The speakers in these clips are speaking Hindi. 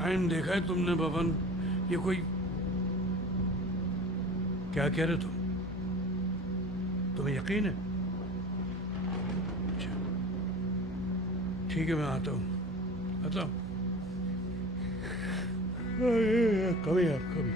साइन देखा है तुमने भवन? ये कोई क्या कह रहे तुम? तुम्हें यकीन है? अच्छा, ठीक है, मैं आता हूँ। कभी आप कभी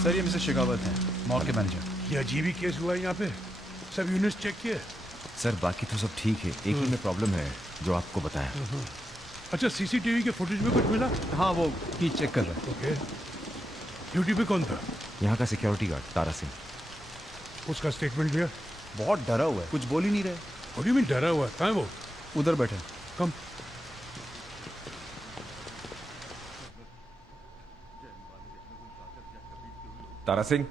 सर, ये मिस्टर शेखावत हैं, मॉल के मैनेजर। ये अजीब ही केस हुआ है यहाँ पे। सब यूनिट्स चेक किए? सर बाकी तो सब ठीक है, एक ही में प्रॉब्लम है जो आपको बताया। अच्छा, सीसीटीवी के फुटेज में कुछ मिला? हाँ, वो की चेक कर रहा है। ओके। ड्यूटी पे कौन था? यहाँ का सिक्योरिटी गार्ड तारा सिंह। उसका स्टेटमेंट लिया? बहुत डरा हुआ है, कुछ बोल ही नहीं रहे। व्हाट डू यू मीन डरा हुआ है? कहाँ है वो? उधर बैठे। कम। तारा सिंह,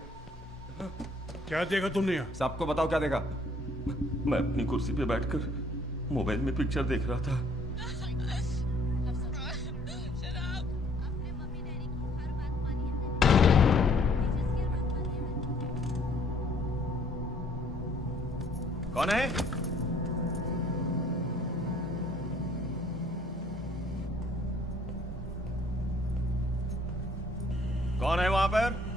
क्या देखा तुमने यहाँ? सबको बताओ क्या देखा। मैं अपनी कुर्सी पे बैठकर मोबाइल में पिक्चर देख रहा था। कौन है? कौन है वहां पर?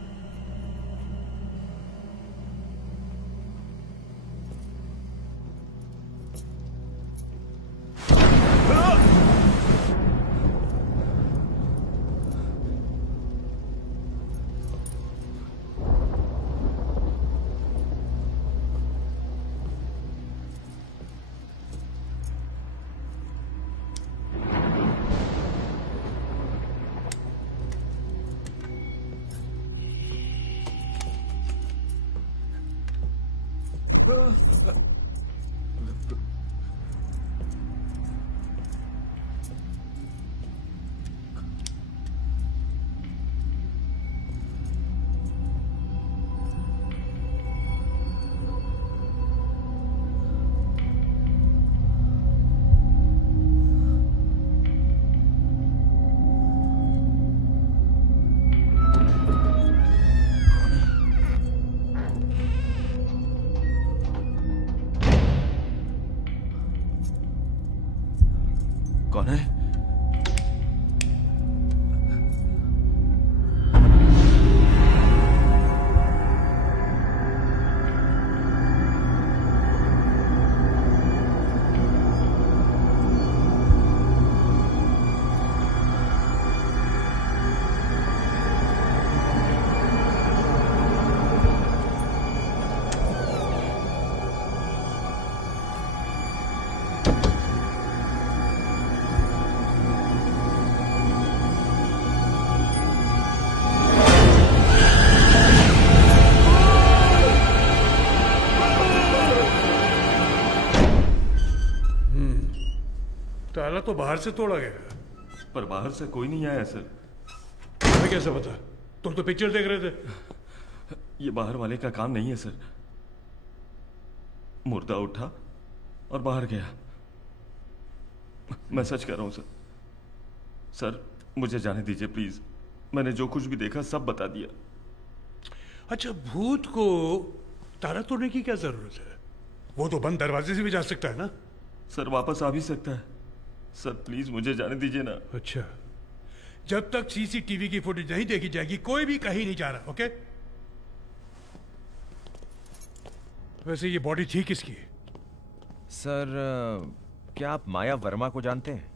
कौन है? ताला तो बाहर से तोड़ा गया, पर बाहर से कोई नहीं आया सर। तुम्हें कैसे पता? तुम तो पिक्चर देख रहे थे। ये बाहर वाले का काम नहीं है सर। मुर्दा उठा और बाहर गया। मैं सच कह रहा हूं सर। सर मुझे जाने दीजिए प्लीज। मैंने जो कुछ भी देखा सब बता दिया। अच्छा, भूत को ताला तोड़ने की क्या जरूरत है? वो तो बंद दरवाजे से भी जा सकता है ना? सर वापस आ भी सकता है। सर प्लीज मुझे जाने दीजिए ना। अच्छा, जब तक सीसीटीवी की फुटेज नहीं देखी जाएगी कोई भी कहीं नहीं जा रहा। ओके? वैसे ये बॉडी थी किसकी? सर क्या आप माया वर्मा को जानते हैं?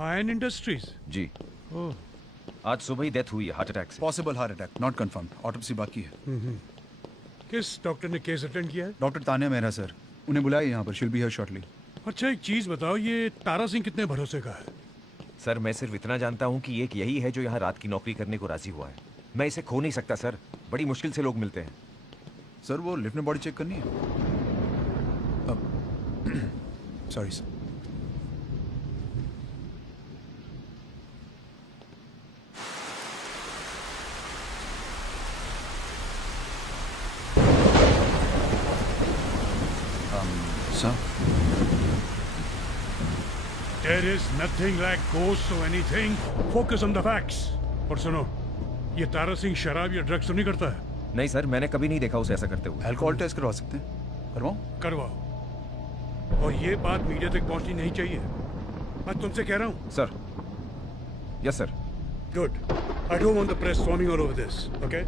Ion industries? जी। ओह, आज सुबह ही डेथ हुई है हार्ट अटैक से। Possible heart attack, not confirmed. Autopsy बाकी है। किस डॉक्टर ने केस अटेंड किया है? डॉक्टर तान्या मेहरा सर, उन्हें बुलाइए यहाँ पर। She'll be here shortly. अच्छा एक चीज बताओ, ये तारा सिंह कितने भरोसे का है? सर मैं सिर्फ इतना जानता हूँ कि एक यही है जो यहाँ रात की नौकरी करने को राजी हुआ है। मैं इसे खो नहीं सकता सर, बड़ी मुश्किल से लोग मिलते हैं। सर वो लिफ्ट में बॉडी चेक करनी है। Sorry sir. Sir There is nothing like ghosts or anything. Focus on the facts. और सुनो, ये तारा सिंह शराब या ड्रग्स तो नहीं करता है? नहीं सर, मैंने कभी नहीं देखा उसे ऐसा करते हुए। अल्कोहल टेस्ट करवा सकते हैं? करवाऊं? करवाओ। और ये बात मीडिया तक पहुंचनी नहीं चाहिए। मैं तुमसे कह रहा हूँ। Sir. Yes sir. Good. I don't want the press swarming all over this. Okay?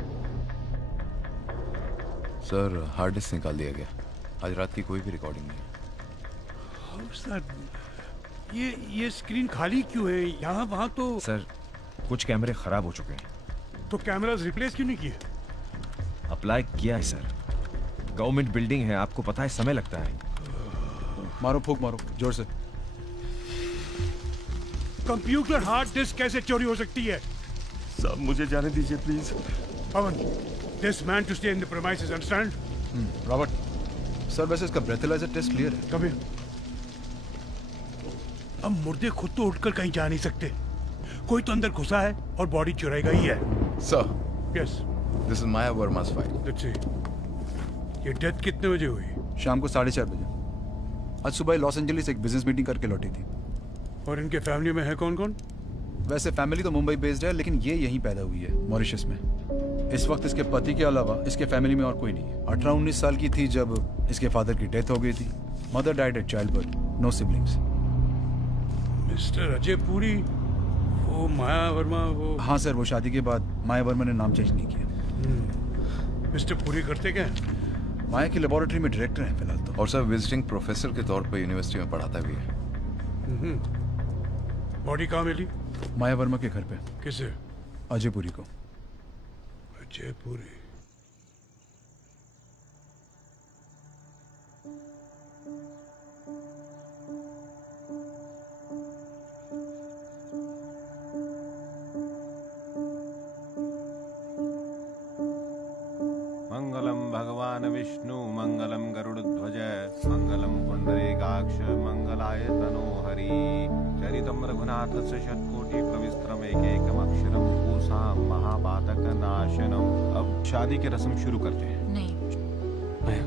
Sir hard disk निकाल दिया गया। आज रात की कोई भी रिकॉर्डिंग नहीं। How's that? ये स्क्रीन खाली क्यों है? यहाँ वहाँ तो। सर कुछ कैमरे खराब हो चुके हैं। तो कैमरास रिप्लेस क्यों नहीं किए? अप्लाई किया है सर। गवर्नमेंट बिल्डिंग है, आपको पता है समय लगता है। मारो फूक मारो जोर से। कंप्यूटर हार्ड डिस्क कैसे चोरी हो सकती है? साहब मुझे जाने दीजिए please. Pawan, this man to stay in the premises, understand? Robert sir वैसे इसका ब्रेथेलाइजर टेस्ट क्लियर है। कभी अब मुर्दे खुद तो उठकर कहीं जा नहीं सकते। कोई तो अंदर घुसा है और बॉडी चुराई गई है। Sir yes, this is Maya Verma's file. Let's see. ये डेथ कितने बजे हुई? शाम को 4:30 बजे। आज सुबह लॉस एंजलिस एक बिजनेस मीटिंग करके लौटी थी। और इनके फैमिली में है कौन कौन? वैसे फैमिली तो मुंबई बेस्ड है, लेकिन ये यहीं पैदा हुई है, मॉरिशस में। इस वक्त इसके पति के अलावा इसके फैमिली में और कोई नहीं है। 18-19 साल की थी जब इसके फादर की डेथ हो गई थी। Mother died at childbirth, no siblings. Mister Ajay Puri, वो माया वर्मा, वो। हाँ सर, वो शादी के बाद माया वर्मा ने नाम चेंज नहीं किया। मिस्टर पुरी करते क्या है? माया की लेबोरेटरी में डायरेक्टर हैं फिलहाल तो। और सर विजिटिंग प्रोफेसर के तौर पर यूनिवर्सिटी में पढ़ाता भी है। बॉडी कहाँ मिली? माया वर्मा के घर पे। किसे? अजय पुरी को। अजय पुरी। मंगलम भगवान विष्णु मंगलम गरुड़ध्वज मंगलम पुंडरीकाक्ष मंगलाय तनो हरि चरितम रघुनाथस्य शतकोटि प्रविस्तरम एकैकमक्षरम पूसां महापातक नाशनम। अब शादी की रस्म शुरू करते हैं। नहीं। माया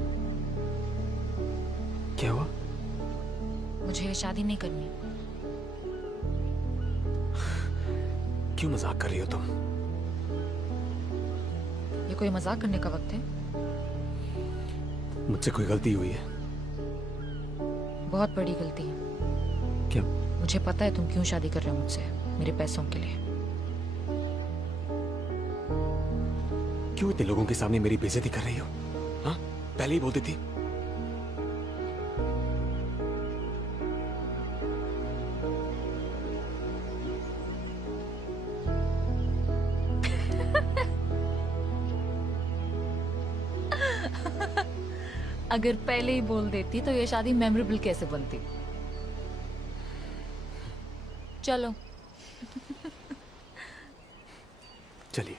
क्या हुआ? मुझे शादी नहीं करनी। क्यों मजाक कर रही हो तुम? ये कोई मजाक करने का वक्त है? मुझसे कोई गलती हुई है? बहुत बड़ी गलती है। क्या? मुझे पता है तुम क्यों शादी कर रहे हो मुझसे, मेरे पैसों के लिए। क्यों इतने लोगों के सामने मेरी बेइज्जती कर रही हो? हाँ, पहले ही बोलती थी। अगर पहले ही बोल देती तो ये शादी मेमोरेबल कैसे बनती? चलो। चलिए।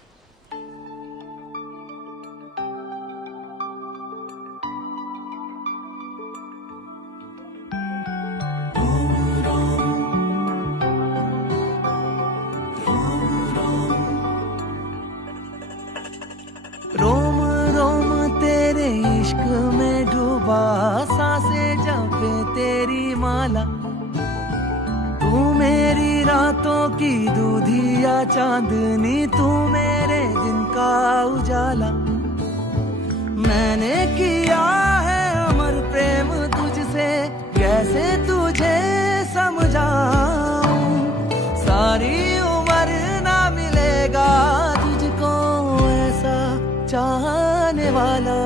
रोम रोम तेरे इश्क में डूबा, सांसें जपे तेरी माला। तू मेरी रातों की दूधिया चांदनी, तू मेरे दिन का उजाला। मैंने किया है अमर प्रेम तुझसे, कैसे तुझे समझाऊं। सारी उम्र ना मिलेगा तुझको ऐसा चाहने वाला।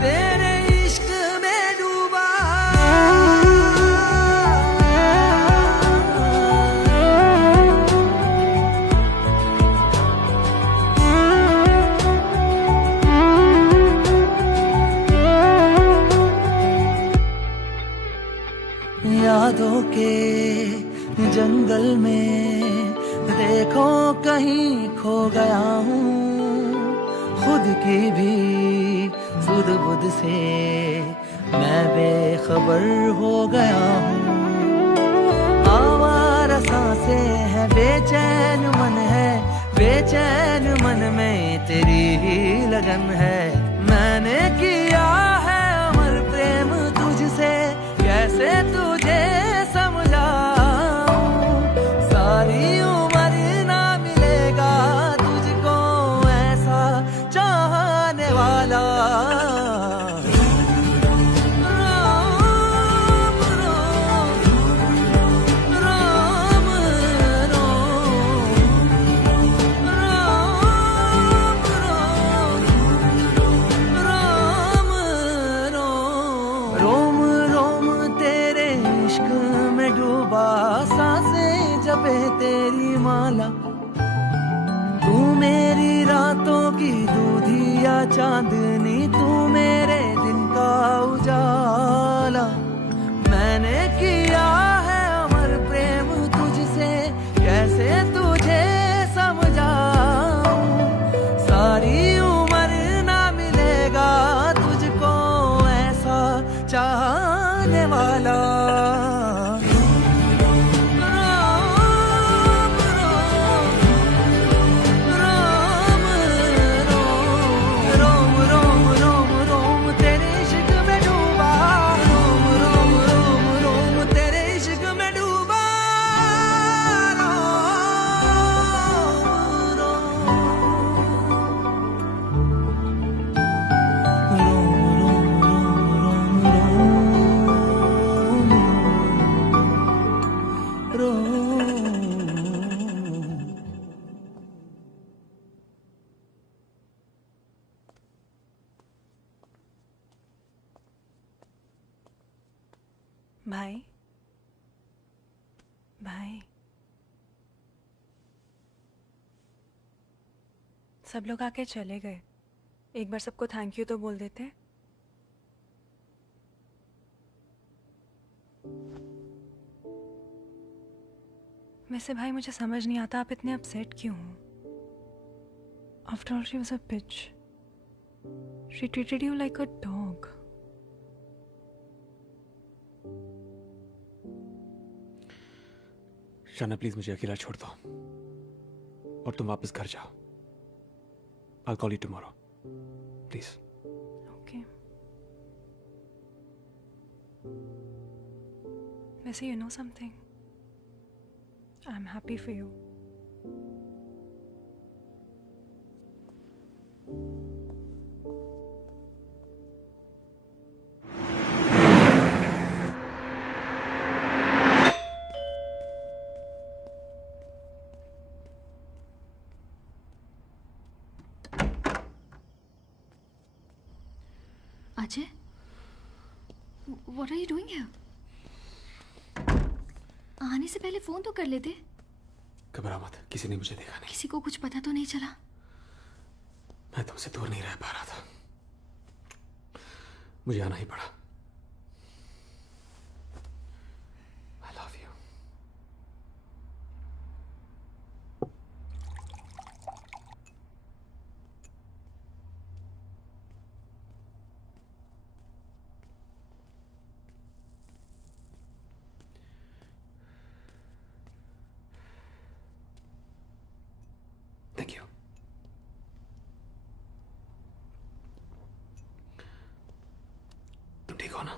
तेरे इश्क में डूबा। रातों के जंगल में देखो कहीं खो गया हूँ, खुद की भी सुध बुध से मैं बेखबर हो गया हूँ। आवारा सांसें है, बेचैन मन है, बेचैन मन में तेरी ही लगन है। मैंने किया है अमर प्रेम तुझसे, कैसे तुझे समझाऊं, सारी उम्र ना मिलेगा तुझको ऐसा चाहने वाला। तेरी माला, तू मेरी रातों की दूधिया चांदनी, तू मेरे दिन का उजाला। मैंने किया है अमर प्रेम तुझसे, कैसे तुझे समझाऊं, सारी उम्र ना मिलेगा तुझको ऐसा चाहने वाला। भाई, भाई, सब लोग आके चले गए, एक बार सबको थैंक यू तो बोल देते। वैसे भाई मुझे समझ नहीं आता आप इतने अपसेट क्यों हो? After all she was a bitch, she treated you like a dog. Shana please मुझे अकेला छोड़ दो और तुम वापस घर जाओ। I'll call you tomorrow, please. Okay. वैसे you know something? I'm happy for you. Ajay, what are you doing here? आने से पहले फोन तो कर लेते। घबरा मत, किसी ने मुझे देखा नहीं। किसी को कुछ पता तो नहीं चला? मैं तुमसे दूर नहीं रह पा रहा था, मुझे आना ही पड़ा। I love you. Thank you. तुम ठीक हो ना?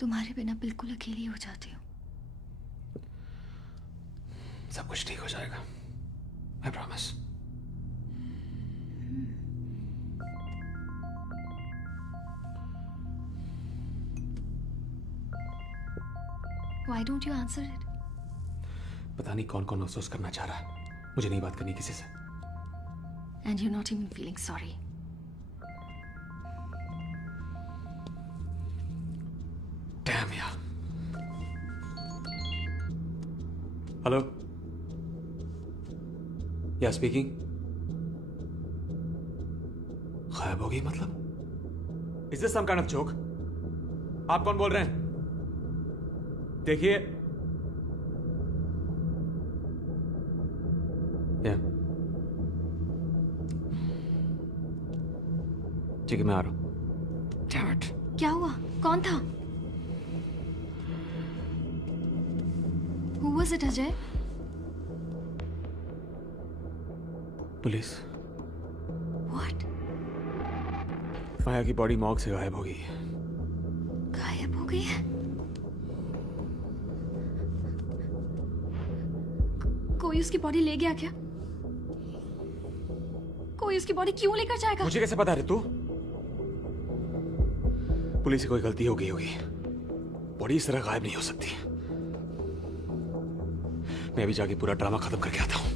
तुम्हारे बिना बिल्कुल अकेली हो जाती हूँ। सब कुछ ठीक हो जाएगा, I promise. Why don't you answer it? पता नहीं कौन कौन अफसोस करना चाह रहा है, मुझे नहीं बात करनी किसी से। And you're not even feeling sorry. Damn यार। हेलो, या स्पीकिंग। गायब हो गई मतलब? Is this some kind of joke? आप कौन बोल रहे हैं? देखिए ठीक है, मैं आ रहा हूं। क्या हुआ? कौन था? Who was it, Ajay? Police. What? माया की बॉडी मॉर्ग से गायब हो गई। गायब हो गई है? कोई उसकी बॉडी ले गया क्या? कोई उसकी बॉडी क्यों लेकर जाएगा? मुझे कैसे पता ऋतु? पुलिस की कोई गलती हो गई होगी। बॉडी इस तरह गायब नहीं हो सकती। मैं अभी जाके पूरा ड्रामा खत्म करके आता हूं।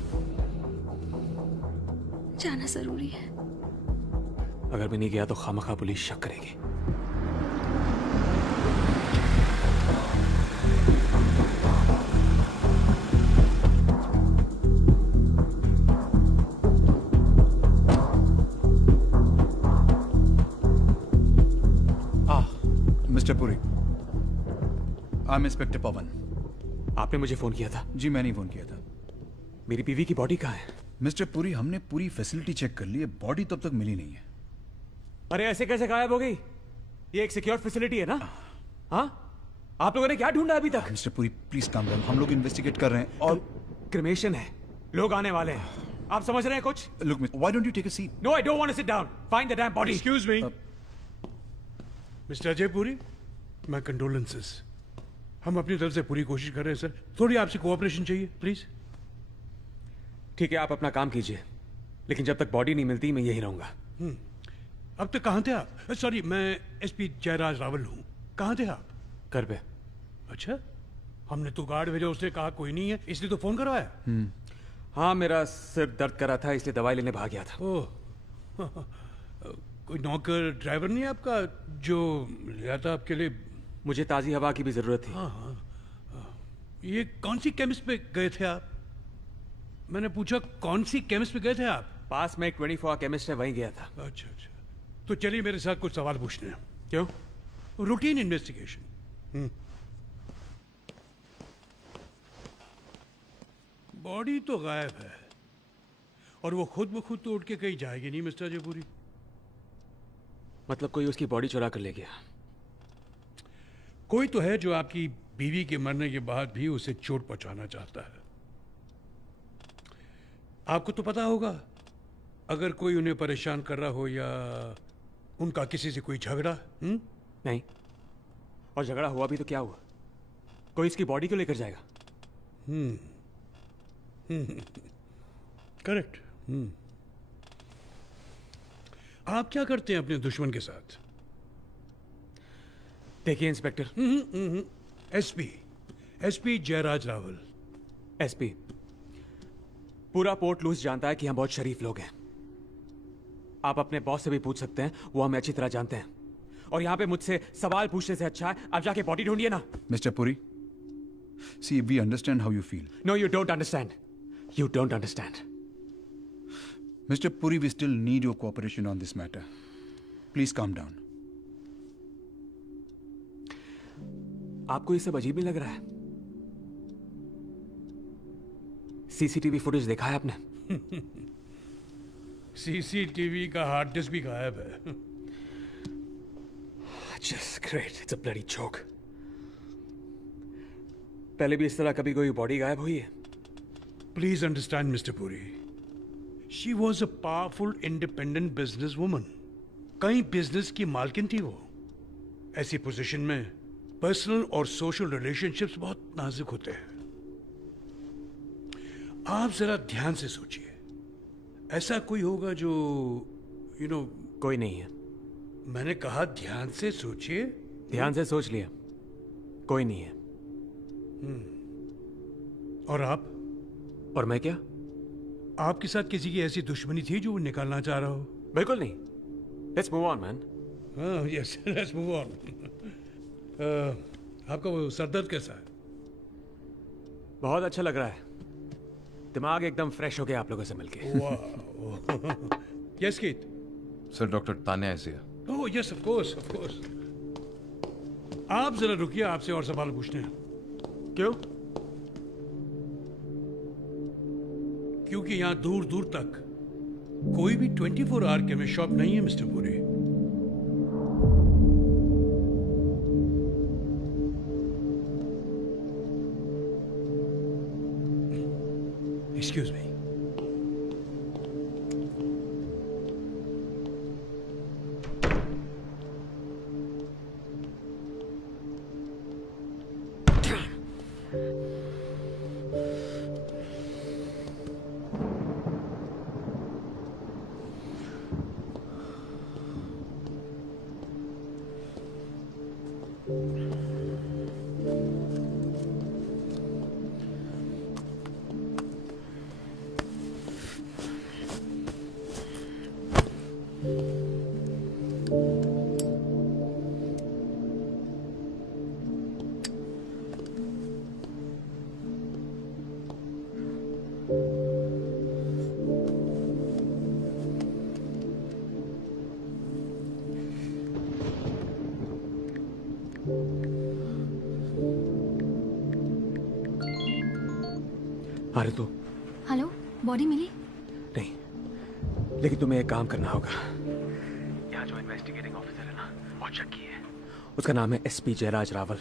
जाना जरूरी है। अगर मैं नहीं गया तो खामखा पुलिस शक करेगी। Mister Puri, I am inspector Pawan. आपने मुझे फोन किया था? जी मैंने फोन किया था। मेरी बीवी की बॉडी कहाँ है? मिस्टर पुरी, हमने पूरी फैसिलिटी चेक कर ली है, बॉडी तब तक मिली नहीं है। अरे ऐसे कैसे गायब हो गई? ये एक सिक्योर फैसिलिटी है ना? हाँ, आप लोगों ने क्या ढूंढा अभी तक? Mister Puri please calm down, हम लोग इन्वेस्टिगेट कर रहे हैं और क्रिमेशन है, लोग आने वाले हैं। आप समझ रहे हैं कुछ? Look why don't you take a seat? No, I don't want to sit down. Find the damn body. Excuse me mister Ajay Puri, my condolences. हम अपनी तरफ से पूरी कोशिश कर रहे हैं सर, थोड़ी आपसे कोऑपरेशन चाहिए प्लीज। ठीक है, आप अपना काम कीजिए, लेकिन जब तक बॉडी नहीं मिलती मैं यहीं रहूंगा। अब तक कहाँ थे आप? सॉरी, मैं एसपी जयराज रावल हूँ। कहाँ थे आप? घर पे। अच्छा, हमने तो गार्ड भेजा, उसने कहा कोई नहीं है, इसलिए तो फोन करवाया। हाँ, मेरा सिर दर्द कर रहा था इसलिए दवाई लेने भाग गया था। ओह कोई नौकर ड्राइवर नहीं है आपका जो ले आता आपके लिए? मुझे ताजी हवा की भी जरूरत थी। हाँ। ये कौन सी केमिस्ट पे गए थे आप? मैंने पूछा कौन सी केमिस्ट पे गए थे आप? पास में एक 24 केमिस्ट है, वहीं गया था। अच्छा, तो चलिए मेरे साथ कुछ सवाल पूछने हैं। क्यों? Routine investigation. बॉडी तो गायब है और वो खुद ब खुद तो उठ के कहीं जाएगी नहीं मिस्टर जयपुरी। मतलब कोई उसकी बॉडी चुरा कर ले गया? कोई तो है जो आपकी बीवी के मरने के बाद भी उसे चोट पहुंचाना चाहता है। आपको तो पता होगा, अगर कोई उन्हें परेशान कर रहा हो या उनका किसी से कोई झगड़ा। नहीं, और झगड़ा हुआ भी तो क्या हुआ? कोई इसकी बॉडी क्यों लेकर जाएगा? करेक्ट। आप क्या करते हैं अपने दुश्मन के साथ? देखिए inspector. SP Jairaj Rawal. SP, पूरा पोर्ट लूज जानता है कि हम बहुत शरीफ लोग हैं। आप अपने बॉस से भी पूछ सकते हैं, वो हमें अच्छी तरह जानते हैं। और यहां पे मुझसे सवाल पूछने से अच्छा है आप जाके बॉडी ढूंढिए ना। Mister Puri, see we understand how you feel. No, you don't understand. You don't understand. Mr. Puri, we still need your cooperation on this matter. Please calm down. आपको ये सब अजीब नहीं लग रहा है? सीसीटीवी फुटेज देखा है आपने? सीसीटीवी का हार्ड डिस्क भी गायब है। Just great. It's a bloody joke. पहले भी इस तरह कभी कोई बॉडी गायब हुई है? Please understand, Mr. Puri. She was a powerful, independent businesswoman. कई बिजनेस की मालकिन थी वो। ऐसी पोजीशन में पर्सनल और सोशल रिलेशनशिप्स बहुत नाजुक होते हैं। आप जरा ध्यान से सोचिए, ऐसा कोई होगा जो कोई नहीं है। मैंने कहा ध्यान से सोचिए। ध्यान से सोच लिया, कोई नहीं है। और आप? और मैं क्या? आपके साथ किसी की ऐसी दुश्मनी थी जो वो निकालना चाह रहा हो? बिल्कुल नहीं। Let's move on, man. Yes, let's move on. आपका वो सरदर्द कैसा है? बहुत अच्छा लग रहा है। दिमाग एकदम फ्रेश हो गया आप लोगों से मिलके। Yes, Keith. Sir, doctor Tanya is here. Oh, yes, of course. आप जरा रुकिए, आपसे और सवाल पूछने हैं। क्यों? क्योंकि यहाँ दूर दूर तक कोई भी 24 आवर केमिस्ट शॉप नहीं है मिस्टर पुरी। Excuse me. अरे तू हेलो, बॉडी मिली? नहीं, लेकिन तुम्हें एक काम करना होगा। यहाँ जो इन्वेस्टिगेटिंग ऑफिसर है ना, बहुत शक्की है। उसका नाम है SP जयराज रावल।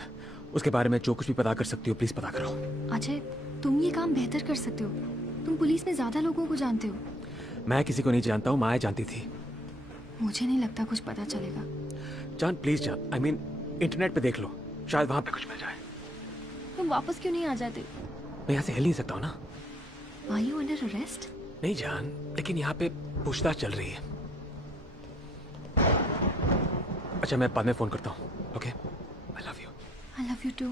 उसके बारे में जो कुछ भी पता कर सकती हो प्लीज पता करो। अजय, तुम ये काम बेहतर कर सकते हो। तुम पुलिस में ज्यादा लोगों को जानते हो। मैं किसी को नहीं जानता हूँ, माया जानती थी। मुझे नहीं लगता कुछ पता चलेगा। जान प्लीज जान, I mean, इंटरनेट पे देख लो, शायद वहां पे कुछ मिल जाए। तुम वापस क्यों नहीं आ जाते? मैं यहाँ से हिल नहीं सकता हूँ ना। Are you under arrest? नहीं जान, लेकिन यहाँ पे पूछताछ चल रही है। अच्छा मैं बाद में फोन करता हूँ। Okay, I love you. I love you too.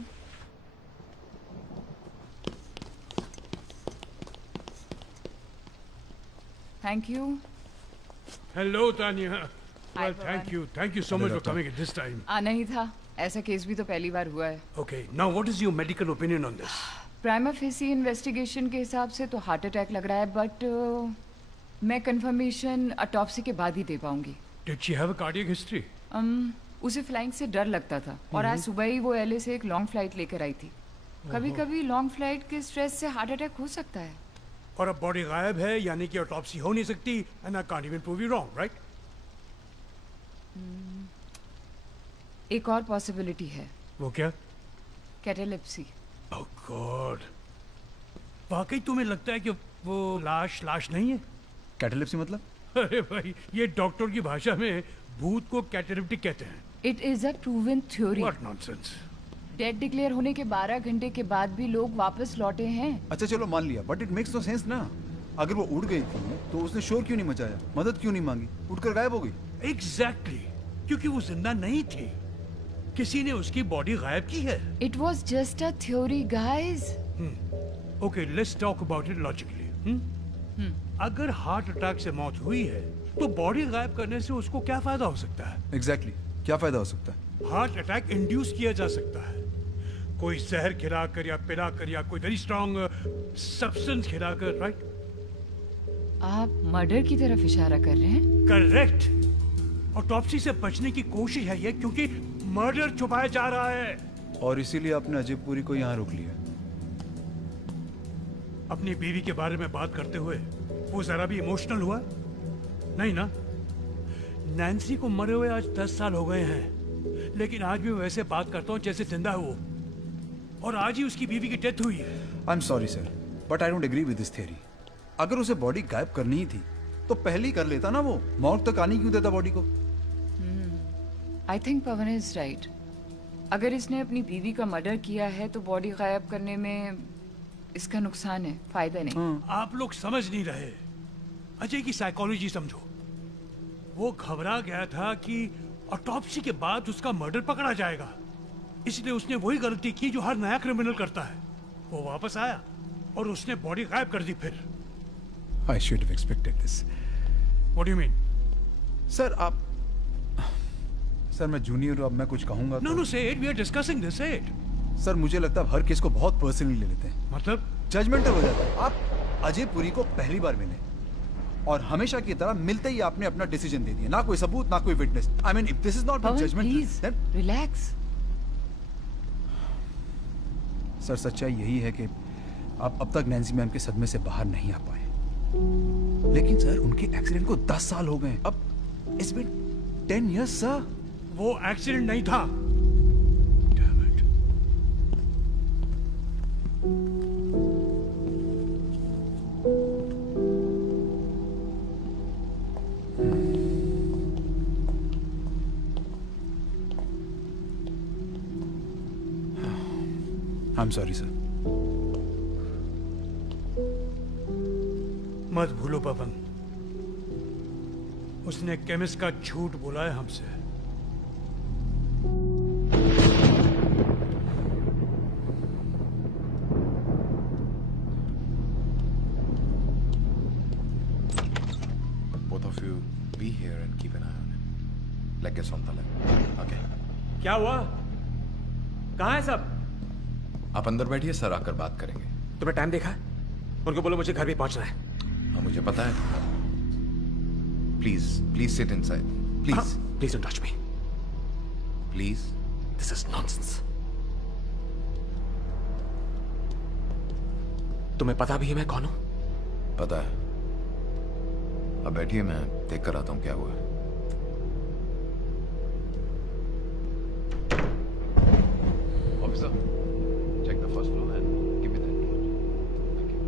Thank you. Hello, Tanya. Well, thank you so much for coming at this time. आना ही था, ऐसा केस भी तो पहली बार हुआ है। Okay, now what is your medical opinion on this? Prima facie investigation के हिसाब से तो हार्ट अटैक लग रहा है, बट मैं कंफर्मेशन ऑटोप्सी के बाद ही दे पाऊंगी। Did she have a cardiac history? उसे फ्लाइंग से डर लगता था और आज सुबह ही वो LA से एक लॉन्ग फ्लाइट लेकर आई थी। कभी कभी लॉन्ग फ्लाइट के स्ट्रेस से हार्ट अटैक हो सकता है। और अब बॉडी गायब है, यानी कि ऑटोप्सी हो नहीं सकती, and I can't even prove you wrong, right? एक और पॉसिबिलिटी है। वो क्या? कैटालेप्सी। Oh God. वाकई तुम्हें लगता है कि वो लाश नहीं है? कैटालेप्सी मतलब? अरे भाई, ये डॉक्टर की भाषा में भूत को कैटालेप्टिक कहते हैं। It is a proven theory. What nonsense. Dead declare होने के 12 घंटे के बाद भी लोग वापस लौटे हैं। अच्छा चलो मान लिया, but it makes no sense ना। अगर वो उड़ गई थी तो उसने शोर क्यों नहीं मचाया, मदद क्यों नहीं मांगी, उड़कर गायब हो गई? Exactly. क्योंकि वो जिंदा नहीं थी, किसी ने उसकी बॉडी गायब की है। It was just a theory, guys. Okay, let's talk about it logically. अगर हार्ट अटैक से मौत हुई है, तो बॉडी गायब करने से उसको क्या फायदा हो सकता है? Exactly. क्या फायदा हो सकता है? हार्ट अटैक इंड्यूस किया जा सकता है, कोई जहर खिलाकर या पिलाकर या कोई वेरी स्ट्रॉन्ग सब्सटेंस खिलाकर, राइट? आप मर्डर की तरफ इशारा कर रहे हैं? करेक्ट। ऑटोप्सी से बचने की कोशिश है ये, क्योंकि मर्डर छुपाया जा रहा है। और इसीलिए आपने अजय पुरी को यहाँ रोक लिया। अपनी बीवी के बारे में बात करते हुए वो जरा भी इमोशनल हुआ? नहीं ना? नैन्सी को मरे हुए आज 10 साल हो गए हैं, लेकिन आज भी वैसे बात करता हूँ जैसे जिंदा है वो। और आज ही उसकी बीवी की डेथ हुई है। I am sorry sir, but I don't agree with this theory. अगर उसे बॉडी गायब करनी ही थी तो पहले ही कर लेता ना वो। मौत तक आने क्यों देता बॉडी को? I think Pawan is right. अगर इसने अपनी बीवी का मर्डर किया है तो बॉडी गायब करने में इसका नुकसान है, फायदा नहीं। आप लोग समझ नहीं रहे। अजय की साइकोलॉजी समझो। वो घबरा गया था कि ऑटोप्सी के बाद उसका मर्डर पकड़ा जाएगा, इसलिए उसने वही गलती की जो हर नया क्रिमिनल करता है। वो वापस आया और उसने बॉडी गायब कर दी। फिर I should have expected this. What do you mean? Sir आप सर मैं जूनियर हूँ, अब मैं कुछ कहूंगा No, no, say it. We are discussing this. Say it. Sir मुझे लगता है हर केस को बहुत पर्सनली ले लेते हैं। मतलब? जजमेंटल हो जाता है। आप अजय पुरी को पहली बार मिले और हमेशा की तरह मिलते ही आपने अपना डिसीजन दे दिया, ना कोई सबूत ना कोई witness. I mean if this is not judgement, relax. Sir सच्चाई यही है कि आप अब तक नैन्सी मैम के सदमे से बाहर नहीं आ पाए। लेकिन सर उनके एक्सीडेंट को 10 साल हो गए। अब इट्स बीन 10 years सर। वो एक्सीडेंट नहीं था। आई एम सॉरी सर। मत भूलो पवन, उसने केमिस्ट का झूठ बोला है हमसे। Both of you be here and keep an eye on him. Like us on the left. Okay. क्या हुआ? कहाँ है सब? आप अंदर बैठिए, सर आकर बात करेंगे। तुमने टाइम देखा? उनको बोलो मुझे घर भी पहुंचना है। हाँ मुझे पता है। Please sit inside. Please don't touch me. Please. This is nonsense. तुम्हें पता भी है मैं कौन हूं? पता है। अब बैठिए, मैं देख कर आता हूं क्या हुआ है। Officer, check the first floor and give me that torch. Thank you.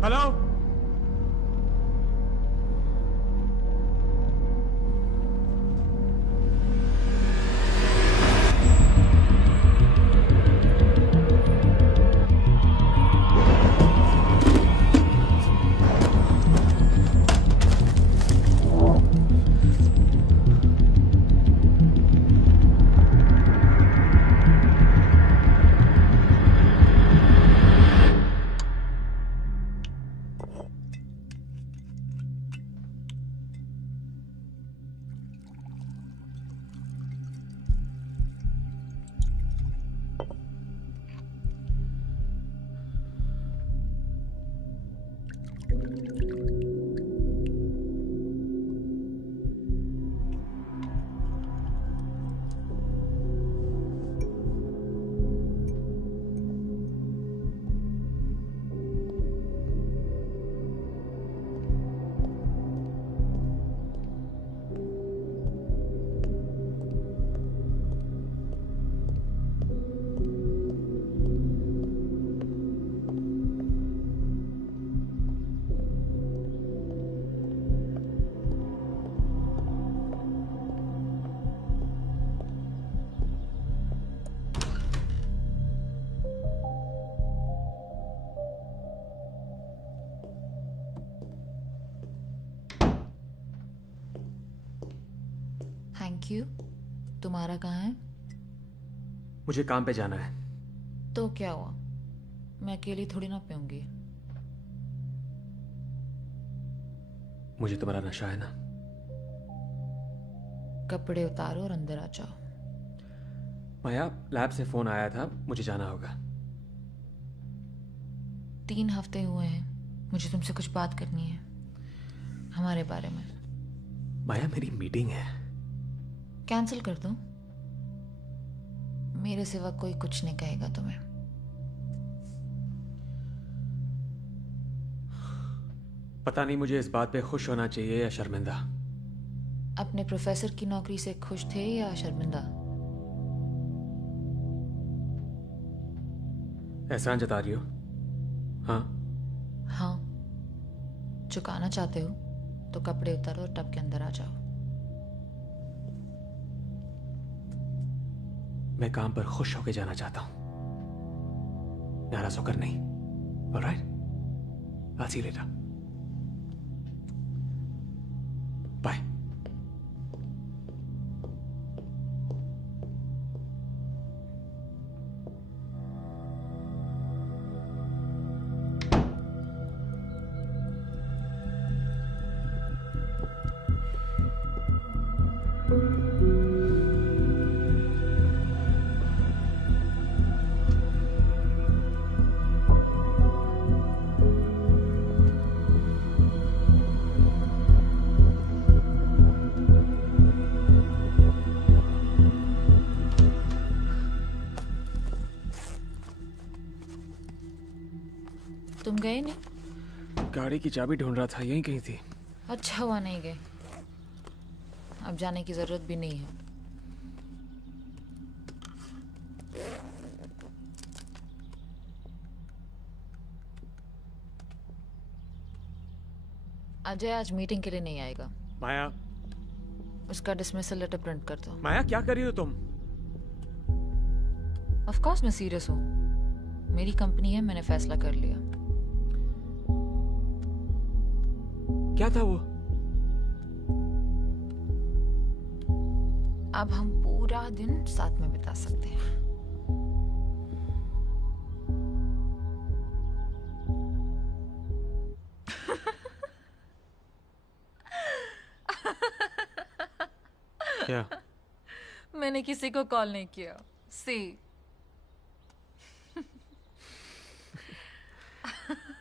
Hello? Thank you. तुम्हारा कहाँ है? मुझे काम पे जाना है। तो क्या हुआ? मैं अकेली थोड़ी ना पीऊंगी। मुझे तुम्हारा नशा है ना। कपड़े उतारो और अंदर आ जाओ। माया, लैब से फोन आया था, मुझे जाना होगा। 3 हफ्ते हुए हैं, मुझे तुमसे कुछ बात करनी है हमारे बारे में। माया, मेरी मीटिंग है। कैंसिल कर दो। मेरे सिवा कोई कुछ नहीं कहेगा तुम्हें। पता नहीं मुझे इस बात पे खुश होना चाहिए या शर्मिंदा। अपने प्रोफेसर की नौकरी से खुश थे या शर्मिंदा? एहसान जता रही हो? हाँ हाँ। चुकाना चाहते हो तो कपड़े उतारो और टब के अंदर आ जाओ। मैं काम पर खुश होकर जाना चाहता हूं, नाराज होकर नहीं। Alright, I'll see you later. Bye. तुम गए नहीं? गाड़ी की चाबी ढूंढ रहा था, यहीं कहीं थी। अच्छा हुआ नहीं गए, अब जाने की जरूरत भी नहीं है। अजय आज मीटिंग के लिए नहीं आएगा। माया, उसका डिसमिसल लेटर प्रिंट कर दो। माया क्या कर रही हो तुम? ऑफ कोर्स मैं सीरियस हूँ, मेरी कंपनी है, मैंने फैसला कर लिया। क्या था वो? अब हम पूरा दिन साथ में बिता सकते हैं। क्या? मैंने किसी को कॉल नहीं किया। सी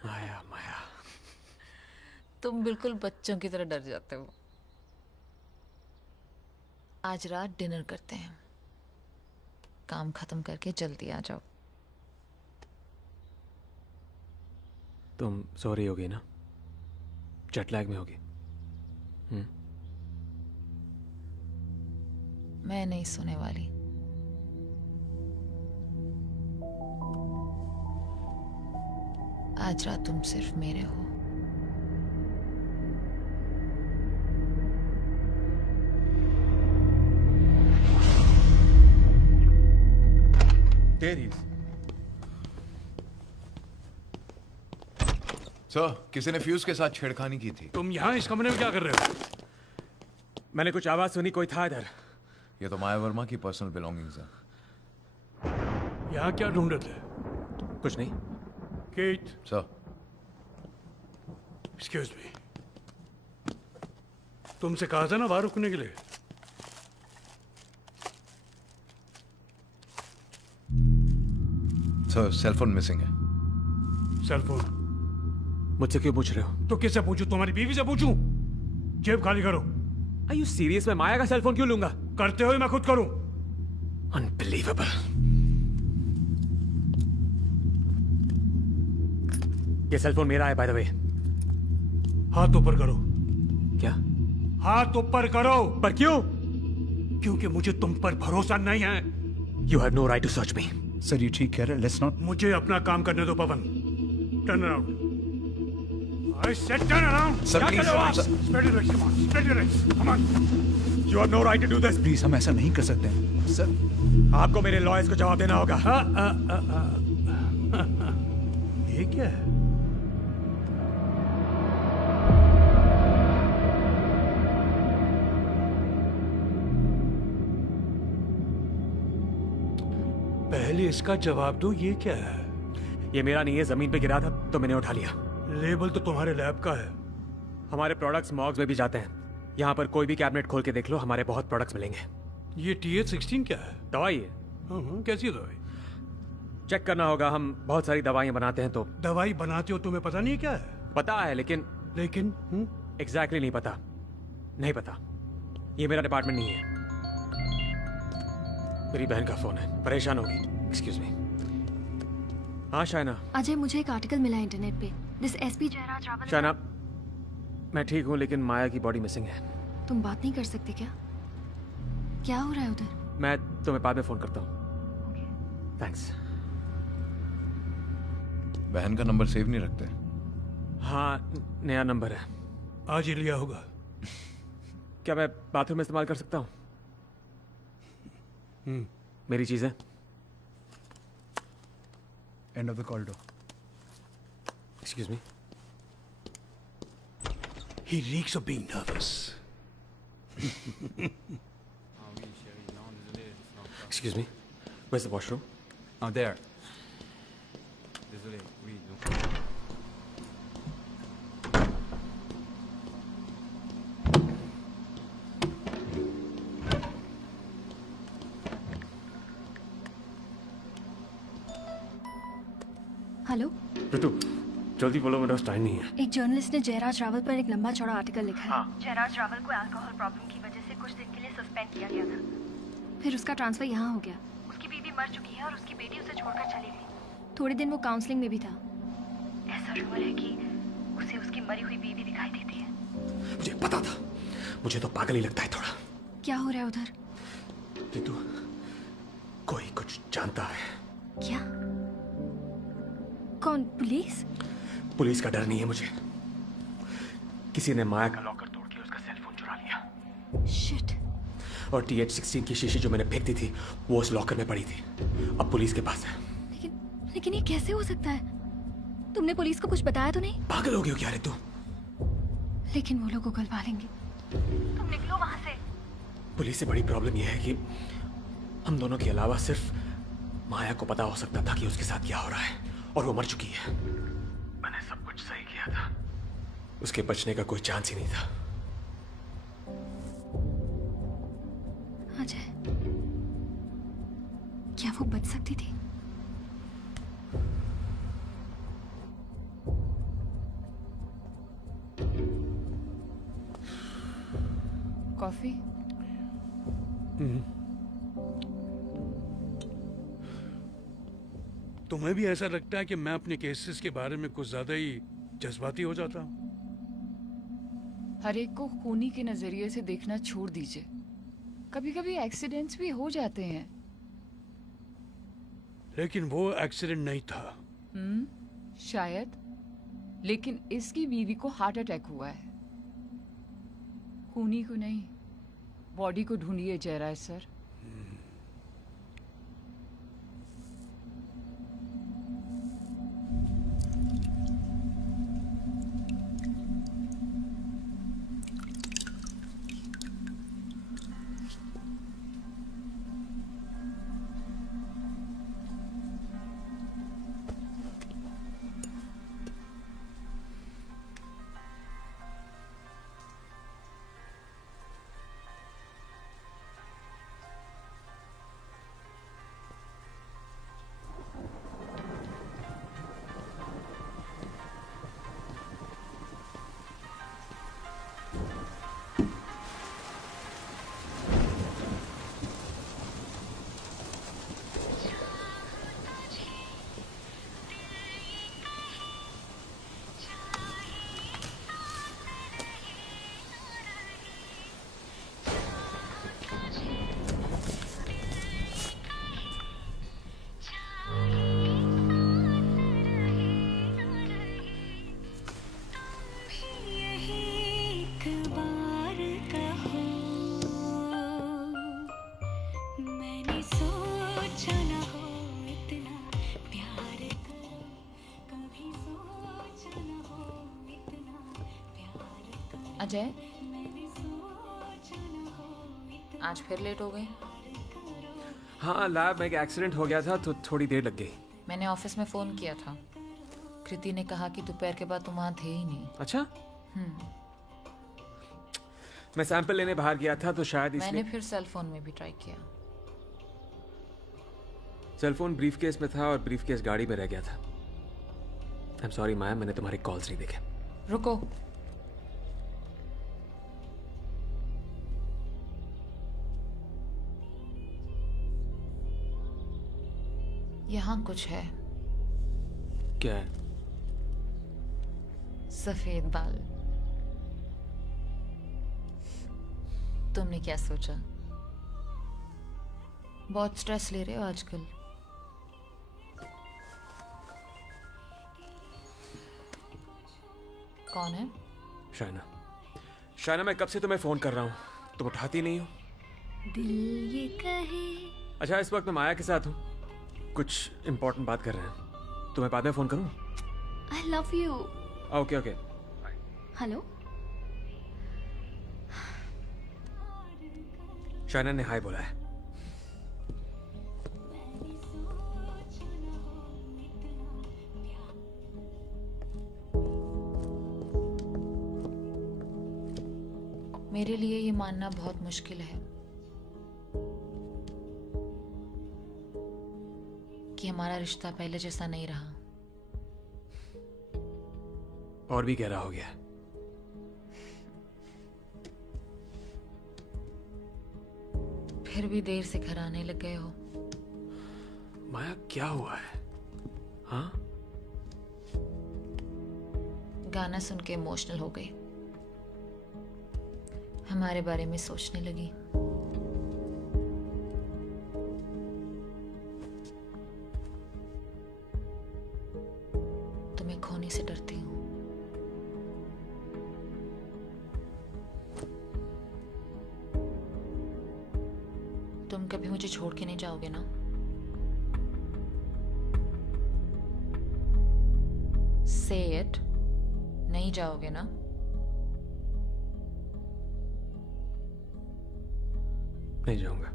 माया, माया, तुम बिल्कुल बच्चों की तरह डर जाते हो। आज रात डिनर करते हैं, काम खत्म करके जल्दी आ जाओ। तुम सो रही होगी ना? जेट लैग में होगी। मैं नहीं सोने वाली। आज रात तुम सिर्फ मेरे हो। सर, किसी ने फ्यूज के साथ छेड़खानी की थी। तुम यहाँ इस कमरे में क्या कर रहे हो? मैंने कुछ आवाज सुनी, कोई था इधर। ये तो माया वर्मा की पर्सनल बिलोंगिंग्स है। यहाँ क्या ढूंढ रहे थे? कुछ नहीं। केट। सर। एक्सक्यूज मी, तुमसे कहा था ना बाहर रुकने के लिए। सर, सेलफोन मिसिंग है। सेलफोन? मुझसे क्यों पूछ रहे हो? तो किससे पूछूं? तुम्हारी बीवी से पूछूं? जेब खाली करो। Are you serious? मैं माया का सेलफोन क्यों लूंगा? करते हुए मैं खुद करूं। Unbelievable. ये सेलफोन मेरा है, by the way. हाथ ऊपर करो। क्या? हाथ ऊपर करो। पर क्यों? क्योंकि मुझे तुम पर भरोसा नहीं है। You have no right to search me. Sir, ये ठीक कह रहे हैं। Let's not. मुझे अपना काम करने दो पवन। Turn around. I said turn around. Sir, please. Spread your legs, come on. Spread your legs. Come on. You have no right to do this. Please, हम ऐसा नहीं कर सकते। सर, आपको मेरे लॉयर्स को जवाब देना होगा। ये क्या है? पहले इसका जवाब दो, ये क्या है? ये मेरा नहीं है, जमीन पे गिरा था तो मैंने उठा लिया। लेबल तो तुम्हारे लैब का है। हमारे प्रोडक्ट्स मॉग्स में भी जाते हैं। यहाँ पर कोई भी कैबिनेट खोल के देख लो, हमारे बहुत प्रोडक्ट्स मिलेंगे। ये TH16 क्या है? दवाई है। कैसी दवाई? चेक करना होगा, हम बहुत सारी दवाइयाँ बनाते हैं। तो दवाई बनाते हो, तुम्हें पता नहीं है क्या है? पता है, लेकिन एग्जैक्टली नहीं पता। नहीं पता, ये मेरा डिपार्टमेंट नहीं है। मेरी बहन का फोन है, परेशान होगी। Excuse me. हाँ शायना। अजय, मुझे एक आर्टिकल मिला इंटरनेट पे। This SP Jayraj Rawal. शायना, मैं ठीक हूँ, लेकिन माया की बॉडी मिसिंग है। तुम बात नहीं कर सकते क्या? क्या हो रहा है उधर? मैं तुम्हें बाद में फोन करता हूँ। थैंक्स। बहन का नंबर सेव नहीं रखते? हाँ, नया नंबर है। आज ही लिया होगा। क्या मैं बाथरूम में इस्तेमाल कर सकता हूँ? मेरी चीजें। End of the corridor. Excuse me. He reeks of being nervous. Excuse me. Where's the washroom? Oh, there. Désolé, oui, donc. Hello Ritu, जल्दी बोलो, मेरे पास टाइम नहीं है। एक जर्नलिस्ट ने जयराज रावल पर एक लंबा चौड़ा आर्टिकल लिखा है। जयराज रावल को अल्कोहल प्रॉब्लम की वजह से कुछ दिन के लिए सस्पेंड किया गया था, फिर उसका ट्रांसफर यहाँ हो गया। उसकी बीवी मर चुकी है और उसकी बेटी उसे छोड़कर चली गई। थोड़े दिन वो काउंसलिंग में भी था। ऐसा रूमर है कि उसे उसकी मरी हुई बीवी दिखाई देती है। मुझे पता था, मुझे तो पागल ही लगता है थोड़ा। क्या हो रहा है उधर? ऋतु, कोई कुछ जानता है। क्या? कौन? पुलिस? पुलिस का डर नहीं है मुझे। किसी ने माया का लॉकर तोड़ के उसका सेलफोन चुरा लिया। शिट। और TH-16 की शीशी जो मैंने फेंक दी थी वो उस लॉकर में पड़ी थी, अब पुलिस के पास है। लेकिन ये कैसे हो सकता है? तुमने पुलिस को कुछ बताया तो नहीं? पागल हो गई हो क्या ऋतु? लेकिन वो लोग उगलवा लेंगे। तुम निकलो वहां से। पुलिस से बड़ी प्रॉब्लम यह है कि हम दोनों के अलावा सिर्फ माया को पता हो सकता था कि उसके साथ क्या हो रहा है, और वो मर चुकी है। मैंने सब कुछ सही किया था, उसके बचने का कोई चांस ही नहीं था। अजय, क्या वो बच सकती थी? कॉफी? तुम्हें भी ऐसा लगता है कि मैं अपने केसेस के बारे में कुछ ज्यादा ही जज्बाती हो जाता हूँ? हर एक को खूनी के नजरिए से देखना छोड़ दीजिए। कभी कभी एक्सीडेंट्स भी हो जाते हैं। लेकिन वो एक्सीडेंट नहीं था। शायद, लेकिन इसकी बीवी को हार्ट अटैक हुआ है। खूनी को नहीं, बॉडी को ढूंढिए जयराज सर। अजय, आज फिर लेट हो गई? हाँ, लैब में एक एक्सीडेंट हो गया था तो थोड़ी देर लग गई। मैंने ऑफिस में फोन किया था। कृति ने कहा कि दोपहर के बाद तुम वहां थे ही नहीं। अच्छा? मैं सैंपल लेने बाहर गया था तो शायद इसलिए। मैंने फिर सेल फोन में भी ट्राई किया। सेल फोन ब्रीफकेस में था और ब्रीफकेस गाड़ी में रह गया था। आई एम सॉरी माया, मैंने तुम्हारे कॉल्स नहीं देखे। रुको, यहाँ कुछ है। क्या है? सफेद बाल। तुमने क्या सोचा? बहुत स्ट्रेस ले रहे हो आजकल। कौन है? शायना। शायना, मैं कब से तुम्हें फोन कर रहा हूँ, तुम उठाती नहीं हो। दिल ये कहे अच्छा, इस वक्त मैं माया के साथ हूँ, कुछ इम्पोर्टेंट बात कर रहे हैं। तुम्हें बाद में फोन करूँ? I love you. Okay okay. Hello. Shaina ने हाय बोला है। मेरे लिए ये मानना बहुत मुश्किल है कि हमारा रिश्ता पहले जैसा नहीं रहा, और भी गहरा हो गया। फिर भी देर से घर आने लग गए हो। माया, क्या हुआ है? हाँ? गाना सुन के इमोशनल हो गई, हमारे बारे में सोचने लगी। तुम्हें खोने से डरती हूँ। तुम कभी मुझे छोड़ के नहीं जाओगे ना? Say it, नहीं जाओगे ना? नहीं जाऊंगा।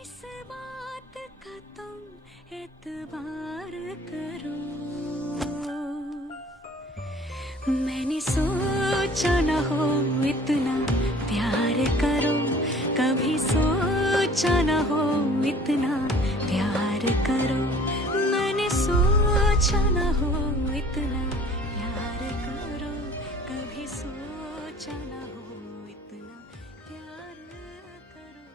इस बात का तुम एतबार करो, मैंने सोचा न हो इतना प्यार करो, कभी सोचा न हो इतना प्यार करो, मैंने सोचा न हो इतना प्यार करो, कभी सोचा न हो इतना प्यार करो।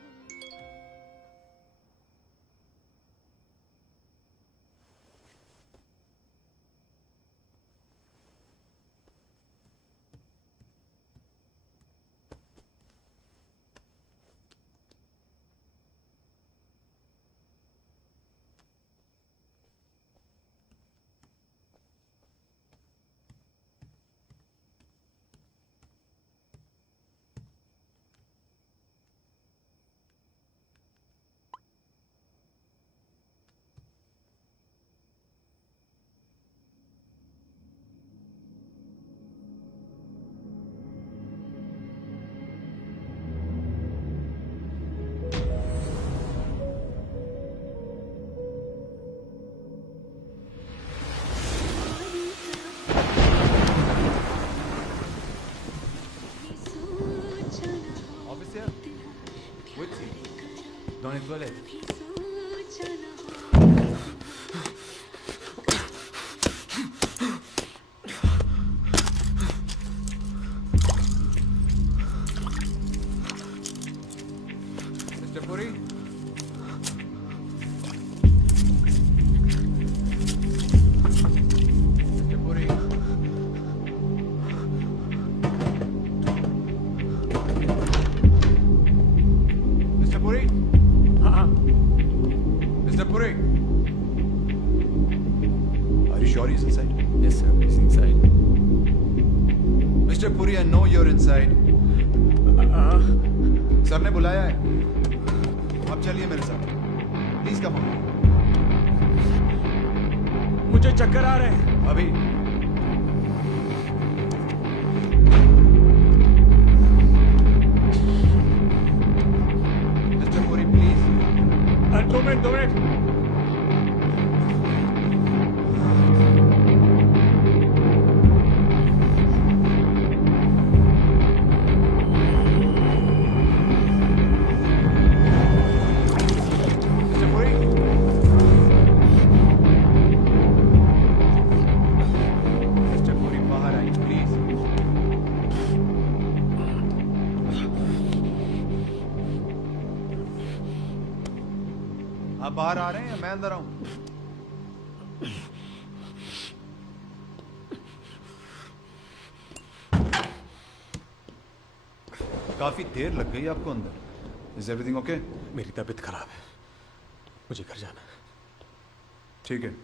Dans les toilettes. Mr. Puri? Mr. Puri? Mr. Puri? Mr. Puri? Are you sure he's inside? Yes, sir. He's inside. Mr. Puri, I know you're inside. Sir ने बुलाया है। आप चलिए मेरे साथ। Please come on. मुझे चक्कर आ रहे हैं। अभी। Mister Puri please. 2 minute 2 minute. आप बाहर आ रहे हैं या मैं अंदर आऊं? काफी देर लग गई आपको अंदर। Is everything okay? मेरी तबीयत खराब है, मुझे घर जाना है। ठीक है,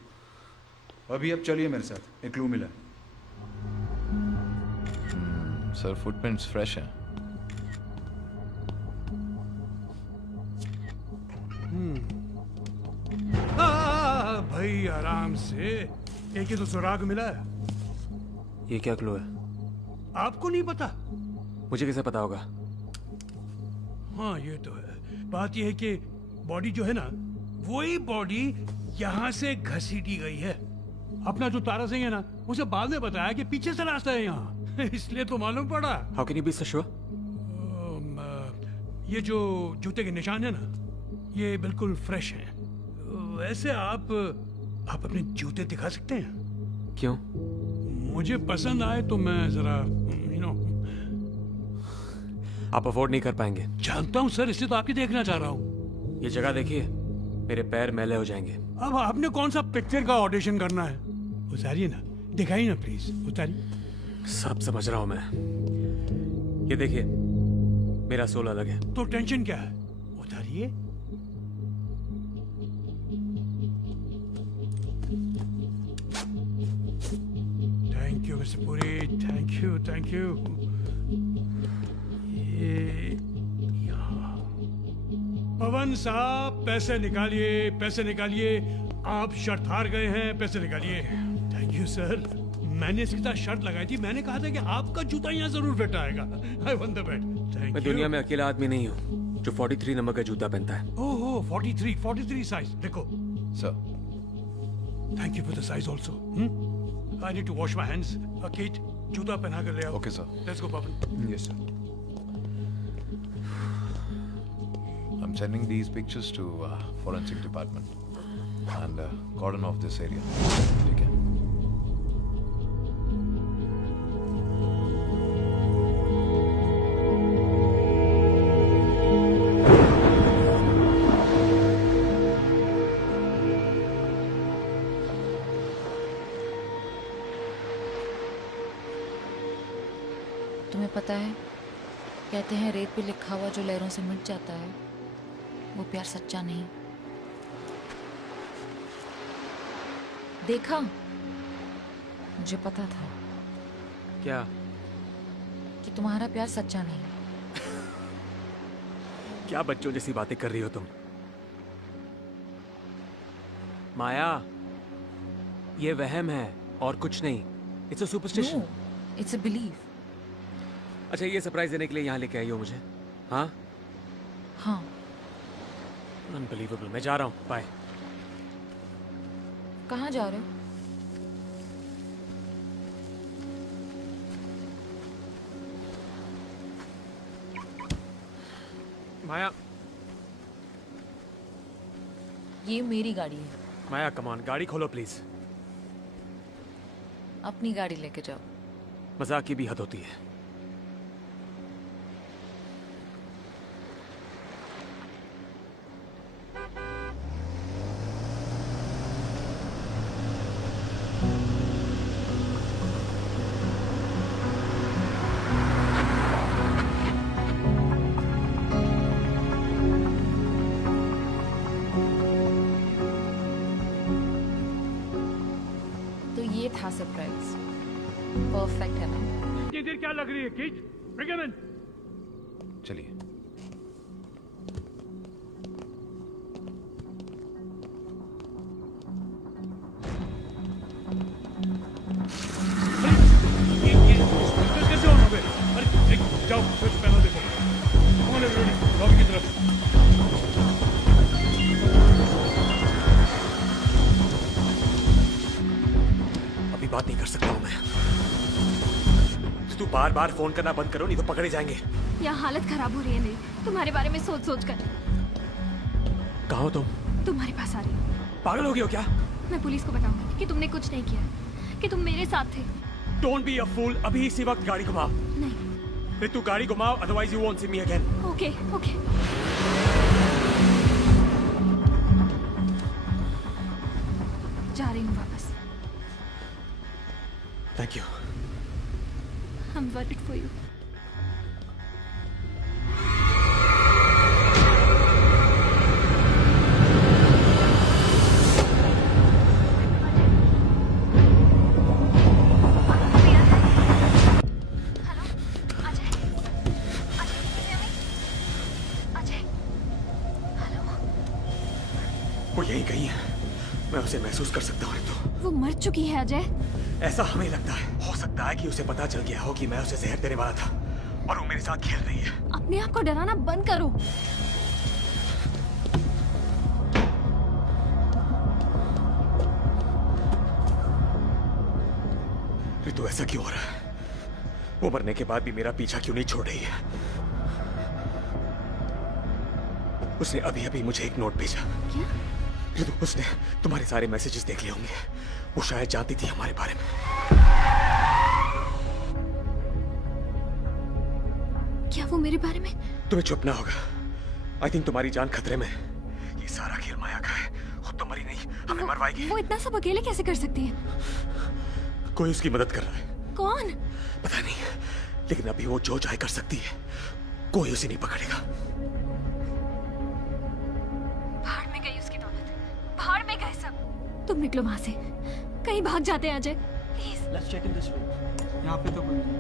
अभी अब चलिए मेरे साथ, एक क्लू मिला। सर फुटप्रिंट्स फ्रेश हैं। भाई आराम से, एक ही तो सुराग मिला है। ये क्या क्लू है? आपको नहीं पता? मुझे कैसे पता होगा? हाँ ये तो है। बात ये है कि बॉडी जो है ना, वही बॉडी यहाँ से घसीटी गई है। अपना जो तारा सिंह है ना, उसे बाद में बताया कि पीछे से रास्ता है यहाँ इसलिए तो मालूम पड़ा। How can you be so sure? ये जो जूते के निशान है ना, ये बिल्कुल फ्रेश हैं। वैसे आप अपने जूते दिखा सकते हैं? क्यों? मुझे पसंद आए तो मैं जरा आप अफोर्ड नहीं कर पाएंगे। जानता हूँ सर, इसलिए तो आपकी देखना चाह रहा हूँ। ये जगह देखिए, मेरे पैर मैले हो जाएंगे। अब आपने कौन सा पिक्चर का ऑडिशन करना है? उतारिए ना, दिखाइए ना प्लीज, उतारिए। सब समझ रहा हूँ मैं। ये देखिए, मेरा सोल अलग है। तो टेंशन क्या है? उतारिए। Thank you mister Puri, thank you thank you. ये यहाँ। पवन साहब पैसे निकालिए, पैसे निकालिए। आप शर्त हार गए हैं, पैसे निकालिए। Thank you sir. मैंने इसके साथ शर्त लगाई थी, मैंने कहा था कि आपका जूता यहाँ जरूर फिट आएगा। I want the bet. Thank you. मैं दुनिया में अकेला आदमी नहीं हूँ जो 43 नंबर का जूता पहनता है। ओहो 43 साइज। देखो sir, thank you for the size also. I need to wash my hands. कीट, जूता पहना कर ले आओ। Okay sir. Let's go Pawan. Yes sir. I'm sending these pictures to forensic department and cordon off this area. ठीक है? तुम्हें पता है, कहते हैं रेत पे लिखा हुआ जो लहरों से मिट जाता है, वो प्यार सच्चा नहीं। देखा, मुझे पता था। क्या? कि तुम्हारा प्यार सच्चा नहीं। क्या बच्चों जैसी बातें कर रही हो तुम? माया, ये वहम है और कुछ नहीं। It's a superstition. It's a belief. अच्छा, ये सरप्राइज देने के लिए यहाँ लेके आई हो मुझे? हाँ हाँ। अनबिलीवेबल। मैं जा रहा हूँ, बाय। कहाँ जा रहे हो? माया, ये मेरी गाड़ी है। माया कम ऑन, गाड़ी खोलो प्लीज। अपनी गाड़ी लेके जाओ। मजाक की भी हद होती है। था सरप्राइज। परफेक्ट है ना? इतनी देर क्या लग रही है किड? Bring him in. चलिए। कैसे ऑन हो गए? अरे जाओ स्विच पैनल देखो। कौन है रेडी? लॉबी की तरफ। बात नहीं कर सकता हूँ मैं। तू बार बार फोन करना बंद करो, नहीं तो पकड़े जाएंगे। यहाँ हालत खराब हो रही है मेरी, तुम्हारे बारे में सोच सोच कर। कहाँ हो तुम? तुम्हारे पास आ रही हूँ। पागल हो गई हो क्या? मैं पुलिस को बताऊंगी कि तुमने कुछ नहीं किया, कि तुम मेरे साथ थे। Don't be a fool, अभी इसी वक्त गाड़ी घुमाओ। नहीं। तू गाड़ी घुमाओ, otherwise you won't see me again. Okay, okay. जा रही हूँ वापस। Thank you. I'm worried for you. गई है, मैं उसे महसूस कर सकता हूँ रितु। वो मर चुकी है अजय। ऐसा हमें लगता है। हो सकता है कि उसे पता चल गया हो कि मैं उसे जहर देने वाला था और वो मेरे साथ खेल रही है। अपने आप को डराना बंद करो। रितु ऐसा क्यों हो रहा है? वो मरने के बाद भी मेरा पीछा क्यों नहीं छोड़ रही है? उसने अभी अभी मुझे एक नोट भेजा। क्या? रितु, उसने तुम्हारे सारे मैसेजेस देख लिए होंगे। वो शायद जानती थी हमारे बारे में। क्या वो मेरे बारे में? तुम्हें चुप ना होगा। आई थिंक तुम्हारी जान खतरे में है। ये सारा खेल माया का है। खुद तो मरी नहीं, हमें मरवाएगी। वो इतना सब अकेले कैसे कर सकती है? कोई उसकी मदद कर रहा है। कौन? पता नहीं, लेकिन अभी वो जो चाहे कर सकती है। कोई उसे नहीं पकड़ेगा। भाड़ में गई उसकी दौलत, भाड़ में गए सब। तुम निकलो वहां से, कहीं भाग जाते हैं Ajay, please. Let's check in this room. यहाँ पे तो कोई नहीं।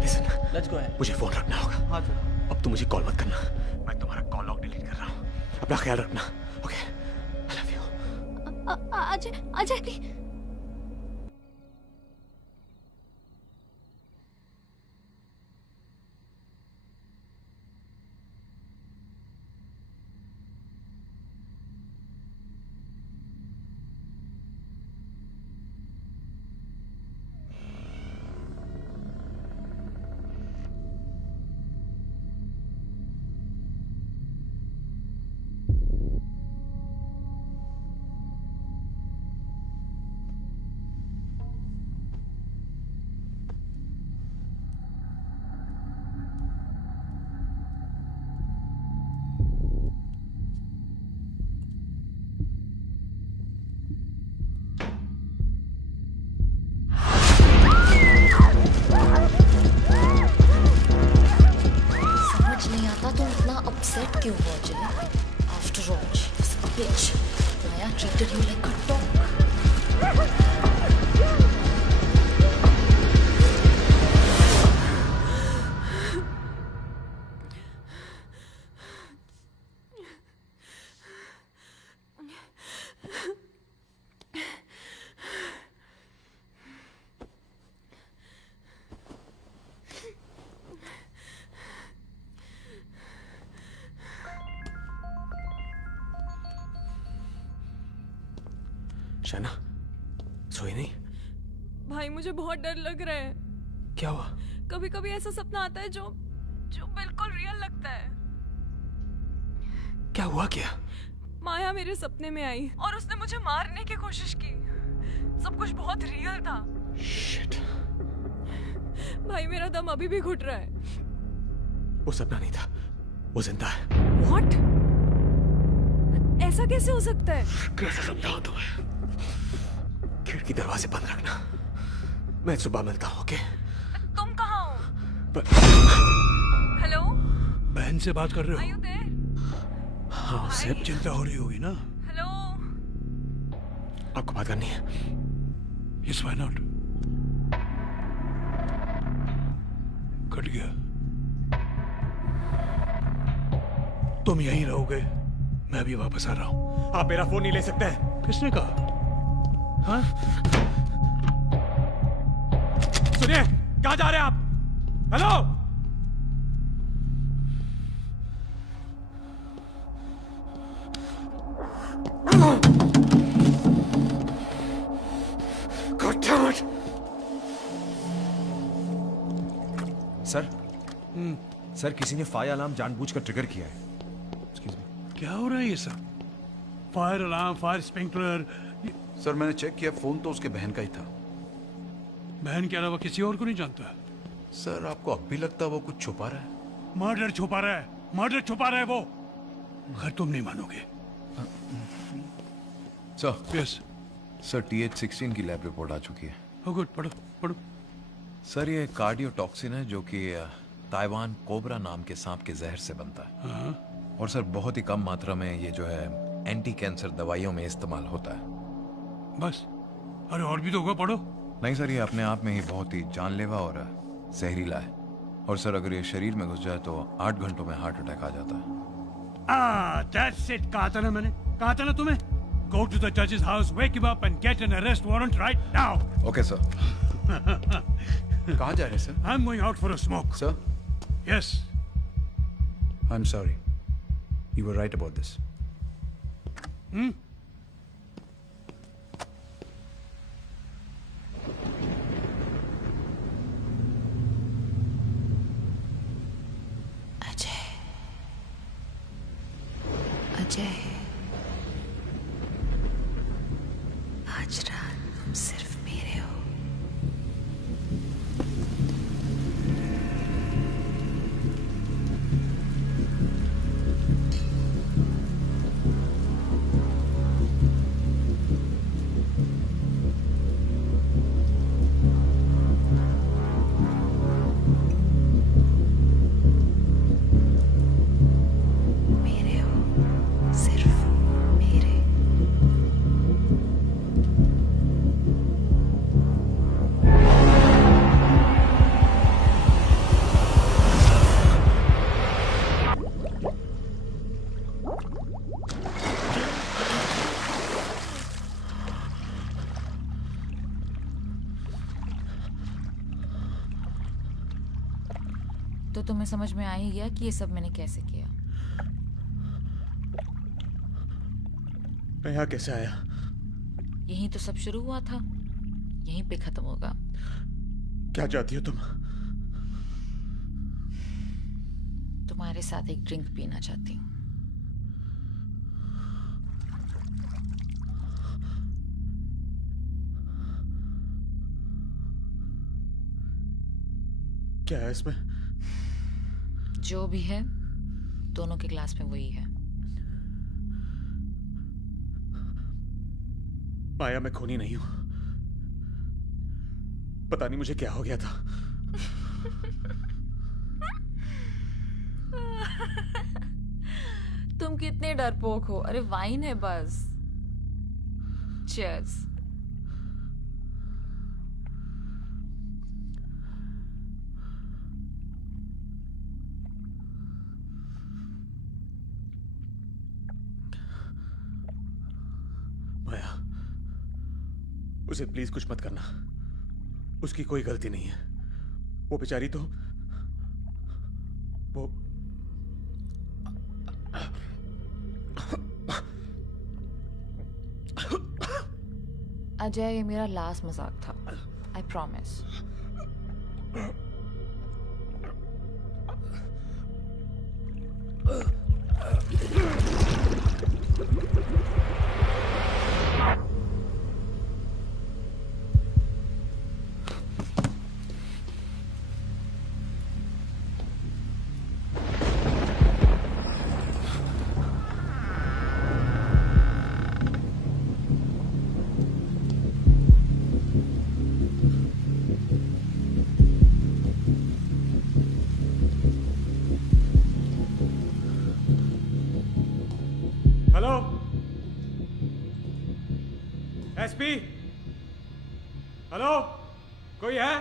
Listen, let's go ahead. मुझे फोन रखना होगा। हाँ सर। अब तुम मुझे कॉल मत करना। मैं तुम्हारा कॉल लॉग डिलीट कर रहा हूँ। अपना ख्याल रखना। Okay, I love you. Ajay, Ajay please. upset क्यों हुआ Ajay? After all, she was a bitch. Maya treated you like a dog. शना, सोई नहीं? भाई मुझे बहुत डर लग रहा है। क्या हुआ? कभी कभी ऐसा सपना आता है जो बिल्कुल रियल लगता है। क्या हुआ? क्या? माया मेरे सपने में आई और उसने मुझे मारने की कोशिश की। सब कुछ बहुत रियल था। Shit. भाई मेरा दम अभी भी घुट रहा है। वो सपना नहीं था, वो जिंदा है। What? ऐसा कैसे हो सकता है? कैसे समझाऊं तुम्हें? खिड़की दरवाजे बंद रखना। मैं सुबह मिलता हूँ, ओके? तुम कहाँ हो? हेलो? बहन से बात कर रहे Are you हो? there? हाँ, सब चिंता हो रही होगी ना? हेलो? आपको बात करनी है? Yes, why not? कट गया। तुम यहीं रहोगे, मैं भी वापस आ रहा हूँ। आप मेरा फोन नहीं ले सकते हैं। किसने कहा? हाँ? सुनिए, कहाँ जा रहे हैं आप? हेलो? सर, सर किसी ने फायर अलार्म जानबूझकर ट्रिगर किया है। क्या हो रहा है ये सब? Fire alarm, fire sprinkler. Sir मैंने चेक किया, फोन तो उसके बहन का ही था। बहन के अलावा किसी और को नहीं जानता? सर आपको अब भी लगता है वो कुछ छुपा रहा है? मर्डर छुपा रहा है, मर्डर छुपा रहा है वो। खैर तुम नहीं मानोगे। सर, यस सर TH16 की लैब रिपोर्ट आ चुकी है। हो गुड, पढ़ो पढ़ो। सर ये कार्डियोटॉक्सिन है जो कि ताइवान कोबरा नाम के सांप के जहर से बनता है। और सर बहुत ही कम मात्रा में ये जो है एंटी कैंसर दवाइयों में इस्तेमाल होता है। बस? अरे और भी तो होगा, पढ़ो। नहीं सर, ये अपने आप में ही बहुत ही जानलेवा और जहरीला है। और सर अगर ये शरीर में घुस जाए तो 8 घंटों में हार्ट अटैक आ जाता है। That's it. कहा था ना मैंने, कहा था ना तुम्हें. Go to the judge's house, wake him up and get an arrest warrant right now. Okay, sir. कहाँ जा रहे हैं, sir? I'm going out for a smoke. Sir? Yes. I'm sorry. You were right about this. Hmm? Ajay, आज रात तुम सिर्फ मेरे हो. तो तुम्हें समझ में आ ही गया कि ये सब मैंने कैसे किया. मैं यहाँ कैसे आया? यहीं तो सब शुरू हुआ था, यहीं पे खत्म होगा. क्या चाहती हो तुम? तुम्हारे साथ एक ड्रिंक पीना चाहती हूँ. क्या है इसमें? जो भी है, दोनों के ग्लास में वही है. माया, मैं खूनी नहीं हूं. पता नहीं मुझे क्या हो गया था. तुम कितने डरपोक हो. अरे वाइन है बस. चीयर्स. माया, उसे प्लीज कुछ मत करना. उसकी कोई गलती नहीं है. वो बेचारी तो वो अजय, ये मेरा लास्ट मजाक था. I promise. Hello SP. Hello, कोई है?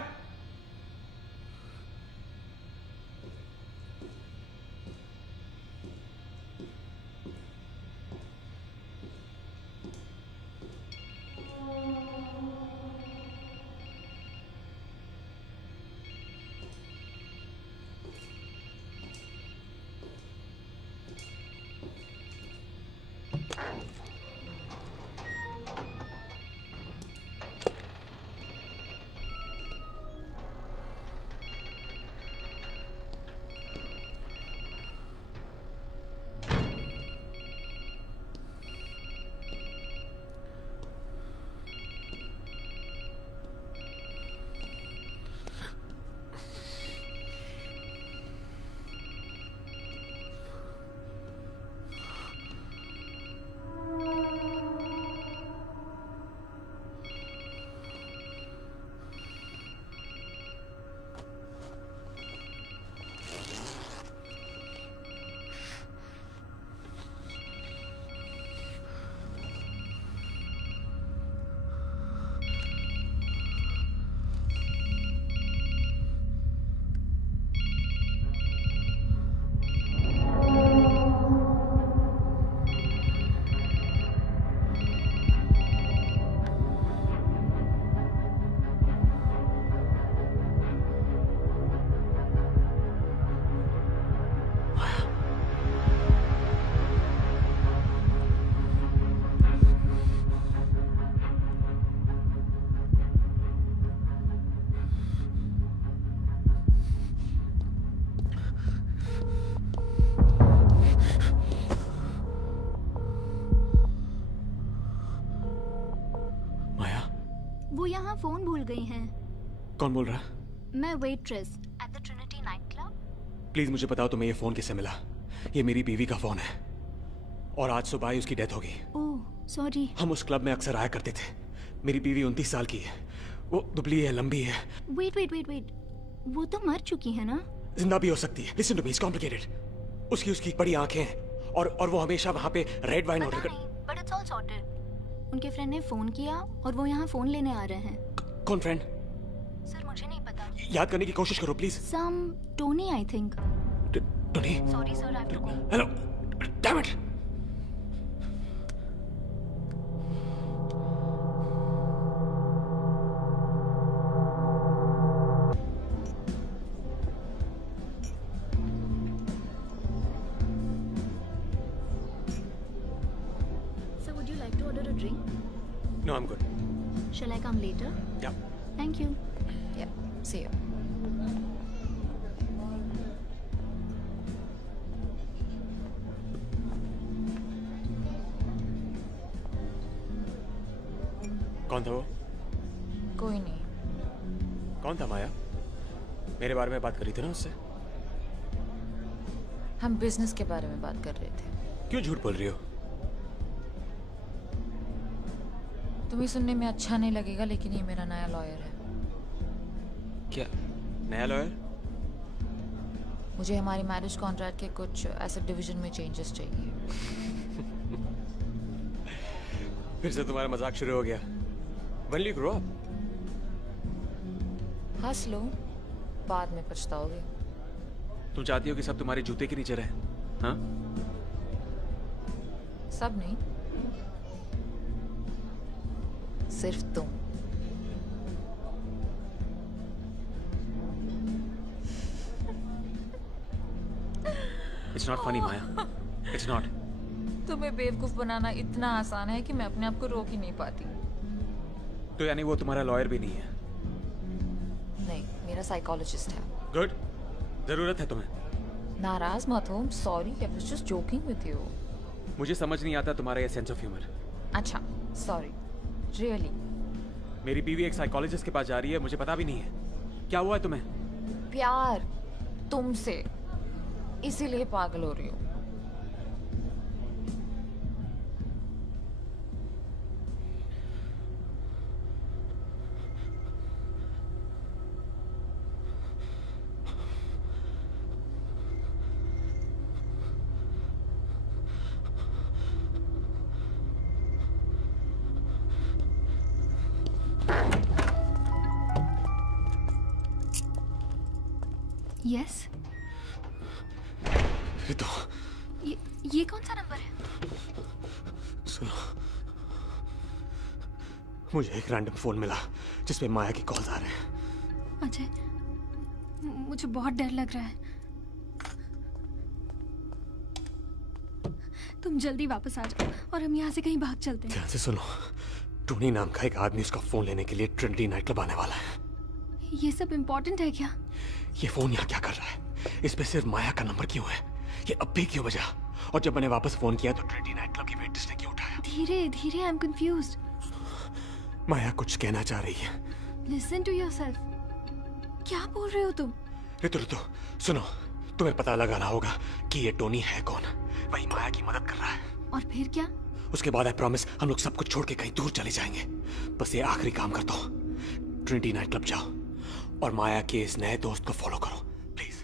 वो यहाँ फोन भूल गई हैं। कौन बोल रहा? मैं waitress at the Trinity night club. Please मुझे बताओ तुम्हें ये फोन किससे मिला? ये मेरी बीवी का फोन है और आज सुबह ही उसकी डेथ हो गई। Oh sorry. हम उस क्लब में अक्सर आया करते थे। मेरी बीवी 29 साल की है, वो दुबली है, लंबी है। वेट, वो तो मर चुकी है ना? जिंदा भी हो सकती है। Listen to me, it's complicated. उसकी बड़ी आंखें हैं और वो हमेशा वहाँ पे रेड वाइन ऑर्डर कर। But it's all sorted. उनके फ्रेंड ने फोन किया और वो यहाँ फोन लेने आ रहे हैं। कौन फ्रेंड? सर मुझे नहीं पता। याद करने की कोशिश करो please. Some Tony I think. Tony? Sorry sir, I have to go. Hello, damn it. No, I'm good. Shall I come later? Yeah. Thank you. Yeah. See you. कौन था वो? कोई नहीं। कौन था माया? मेरे बारे में बात करी थी ना उससे? हम बिजनेस के बारे में बात कर रहे थे। क्यों झूठ बोल रही हो? तुम्हें सुनने में अच्छा नहीं लगेगा लेकिन ये मेरा नया लॉयर है। क्या नया लॉयर? मुझे हमारी मैरिज कॉन्ट्रैक्ट के कुछ एसेट डिवीजन में चेंजेस चाहिए। फिर से तुम्हारा मजाक शुरू हो गया। When will you grow up? हंस लो, बाद में पछताओगे। तुम चाहती हो कि सब तुम्हारे जूते के नीचे रहे? हाँ? सब नहीं, सिर्फ तुम। It's not funny, Maya. It's not. तुम्हें बेवकूफ बनाना इतना आसान है कि मैं अपने आप को रोक ही नहीं पाती। तो यानी वो तुम्हारा लॉयर भी नहीं है? नहीं, मेरा साइकोलॉजिस्ट है। गुड, जरूरत है तुम्हें। नाराज मत हो, sorry, I was just joking with you. मुझे समझ नहीं आता तुम्हारा ये सेंस ऑफ ह्यूमर। अच्छा, सॉरी, रियली। मेरी बीवी एक साइकोलॉजिस्ट के पास जा रही है, मुझे पता भी नहीं है। क्या हुआ है तुम्हें? प्यार तुमसे, इसीलिए पागल हो रही हूँ। यस। रितो, ये कौन सा नंबर है? सुनो, मुझे एक रैंडम फोन मिला जिसमें माया की कॉल्स आ रहे हैं। अजय, मुझे बहुत डर लग रहा है। तुम जल्दी वापस आ जाओ और हम यहाँ से कहीं भाग चलते हैं। ध्यान से सुनो, टोनी नाम का एक आदमी उसका फोन लेने के लिए ट्रिनिटी नाइट क्लब आने वाला है। ये सब इम्पोर्टेंट है क्या? ये फोन यहाँ क्या कर रहा है? इस पे सिर्फ माया का नंबर क्यों है? ये अब भी क्यों बजा? और जब मैंने वापस फोन किया तो ट्रिनिटी नाइट क्लब की वेट्रेस ने क्यों उठाया? धीरे धीरे, आई एम कंफ्यूज्ड। माया कुछ कहना चाह रही है। Listen to yourself. क्या बोल रहे हो तुम? रितु, सुनो, तुम्हें पता लगाना होगा कि ये टोनी है कौन। वही माया की मदद कर रहा है। और फिर क्या? उसके बाद आई प्रॉमिस हम लोग सब कुछ छोड़ के कहीं दूर चले जाएंगे। बस ये आखिरी काम कर दो। ट्रिनिटी नाइट क्लब जाओ और माया के इस नए दोस्त को फॉलो करो, please.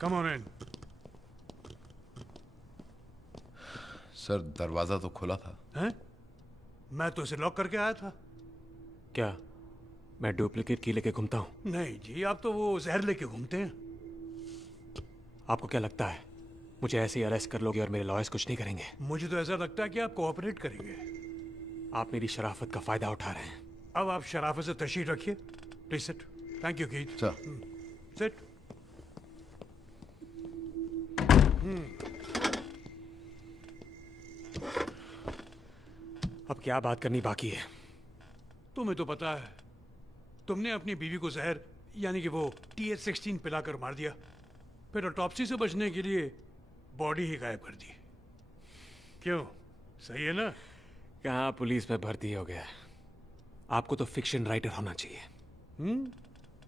Come on in. Sir, दरवाजा तो खुला था। हैं? मैं तो इसे लॉक करके आया था। क्या मैं डुप्लीकेट की लेके घूमता हूँ? नहीं जी, आप तो वो जहर लेके घूमते हैं। आपको क्या लगता है मुझे ऐसे ही अरेस्ट कर लोगे और मेरे लॉयर्स कुछ नहीं करेंगे? मुझे तो ऐसा लगता है कि आप कोऑपरेट करेंगे। आप मेरी शराफत का फायदा उठा रहे हैं। अब आप शराफत से तशरीफ रखिए। Please sit. Thank you Keith. Sir. Sit. अब क्या बात करनी बाकी है? तुम्हें तो पता है, तुमने अपनी बीवी को जहर यानी कि वो TH16 पिलाकर मार दिया, फिर ऑटोप्सी से बचने के लिए बॉडी ही गायब कर दी। क्यों, सही है ना? कहाँ पुलिस में भर्ती हो गया। आपको तो फिक्शन राइटर होना चाहिए।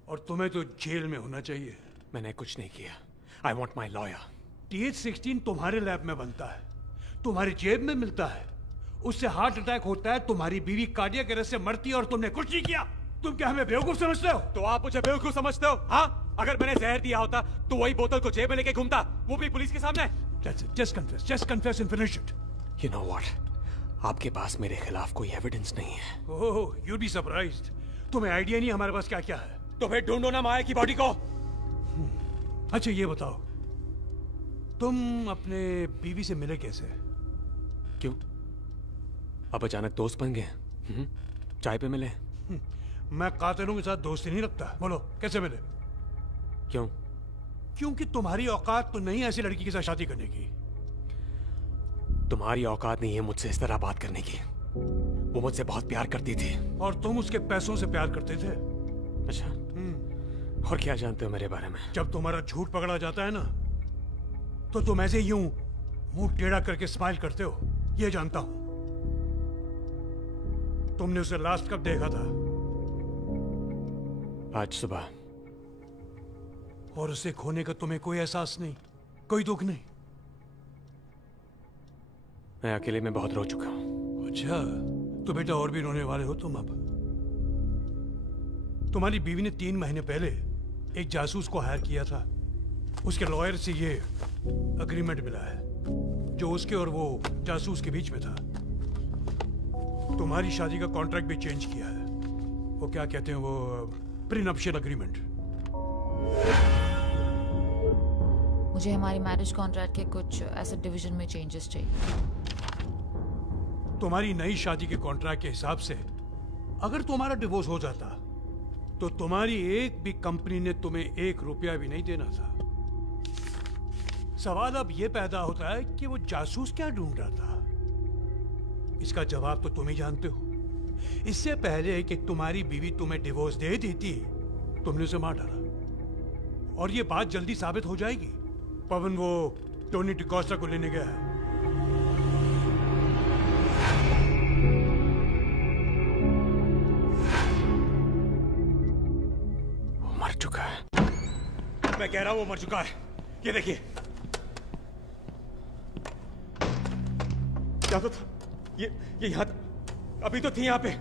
और तुम्हें तो जेल में होना चाहिए। मैंने कुछ नहीं किया। I want my lawyer. TH16 तुम्हारे लैब में बनता है, तुम्हारी जेब में मिलता है, उससे हार्ट अटैक होता है, तुम्हारी बीवी कार्डियक अरेस्ट से मरती है और तुमने कुछ नहीं किया। तुम क्या हमें बेवकूफ समझते हो? तो आप मुझे बेवकूफ समझते हो? हाँ, अगर मैंने जहर दिया होता तो वही बोतल को जेब में लेके घूमता, वो भी पुलिस के सामने। Just confess and finish it. You know what? आपके पास मेरे खिलाफ कोई एविडेंस नहीं है। ओह, you'd be surprised. तुम्हें आइडिया नहीं हमारे पास क्या क्या है। तो फिर ढूंढो ना माया की बॉडी को। अच्छा ये बताओ, तुम अपने बीवी से मिले कैसे? क्यों, अब अचानक दोस्त बन गए? चाय पे मिले? मैं कातिलों के साथ दोस्ती नहीं रखता। बोलो कैसे मिले? क्यों? क्योंकि तुम्हारी औकात तो नहीं ऐसी लड़की के साथ शादी करने की। तुम्हारी औकात नहीं है मुझसे इस तरह बात करने की। वो मुझसे बहुत प्यार करती थी। और तुम उसके पैसों से प्यार करते थे। अच्छा, और क्या जानते हो मेरे बारे में? जब तुम्हारा झूठ पकड़ा जाता है ना, तो तुम ऐसे यूं मुंह टेढ़ा करके स्माइल करते हो, ये जानता हूं। तुमने उसे लास्ट कब देखा था? आज सुबह। और उसे खोने का तुम्हें कोई एहसास नहीं, कोई दुख नहीं? मैं अकेले में बहुत रो चुका हूं। अच्छा, तो बेटा और भी रोने वाले हो तुम अब। तुम्हारी बीवी ने 3 महीने पहले एक जासूस को हायर किया था। उसके लॉयर से ये अग्रीमेंट मिला है जो उसके और वो जासूस के बीच में था। तुम्हारी शादी का कॉन्ट्रैक्ट भी चेंज किया है। वो क्या कहते हैं, वो प्रीनप्शियल अग्रीमेंट। मुझे हमारी मैरिज कॉन्ट्रैक्ट के कुछ एसेट डिवीजन में चेंजेस चाहिए। तुम्हारी नई शादी के कॉन्ट्रैक्ट के हिसाब से अगर तुम्हारा डिवोर्स हो जाता तो तुम्हारी एक भी कंपनी ने तुम्हें 1 रुपया भी नहीं देना था। सवाल अब यह पैदा होता है कि वो जासूस क्या ढूंढ रहा था। इसका जवाब तो तुम ही जानते हो। इससे पहले कि तुम्हारी बीवी तुम्हें डिवोर्स दे देती, तुमने उसे मार डाला। और ये बात जल्दी साबित हो जाएगी। पवन वो टोनी डिकोस्टा को लेने गया है। वो मर चुका है। मैं कह रहा हूं वो मर चुका है। ये देखिए। क्या तो था? ये यहाँ अभी तो थी यहाँ पे।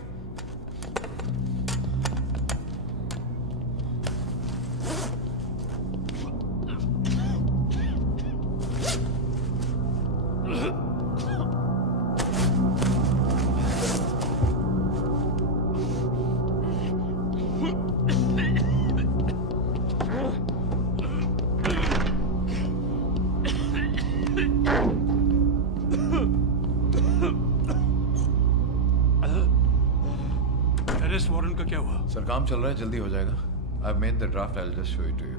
अरेस्ट वारंट का क्या हुआ? सर काम चल रहा है, जल्दी हो जाएगा। I have made the draft, I will just show it to you.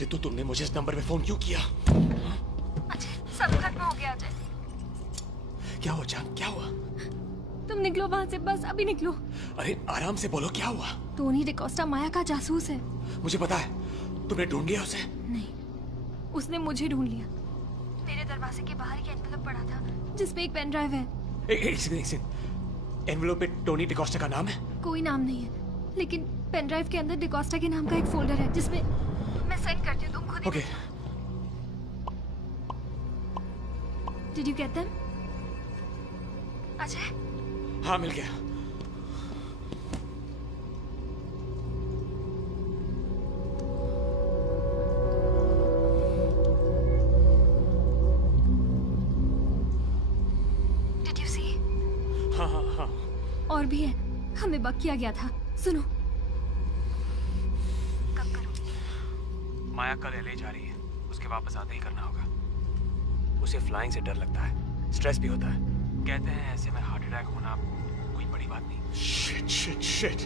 Ritu, तुमने मुझे इस नंबर पे फोन क्यों किया? अजय, सब खत्म हो गया अजय। क्या हुआ जान, क्या हुआ? तुम निकलो वहां से, बस अभी निकलो। अरे आराम से बोलो, क्या हुआ? टोनी डिकोस्टा माया का जासूस है। मुझे पता है। तुमने ढूंढ लिया उसे? नहीं, उसने मुझे ढूंढ लिया। मेरे दरवाजे के बाहर एक एनवेलप पड़ा था जिसमें एक पेन ड्राइव है। एक सेकंड। एनवेलप पे टोनी डिकोस्टा का नाम है? कोई नाम नहीं है, लेकिन पेन ड्राइव के अंदर डिकोस्टा के नाम का एक फोल्डर है जिसमें मैं सेंड करती हूँ, तुम खुद ही। Okay. Did you get them? Ajay? हाँ, मिल गया। Did you see? हाँ हाँ हाँ। और भी है, हमें बक किया गया था। सुनो। माया कल LA जा रही है, उसके वापस आते ही करना होगा। उसे फ्लाइंग से डर लगता है, स्ट्रेस भी होता है। कहते हैं ऐसे में हार्ट अटैक होना कोई बड़ी बात नहीं। Shit shit shit.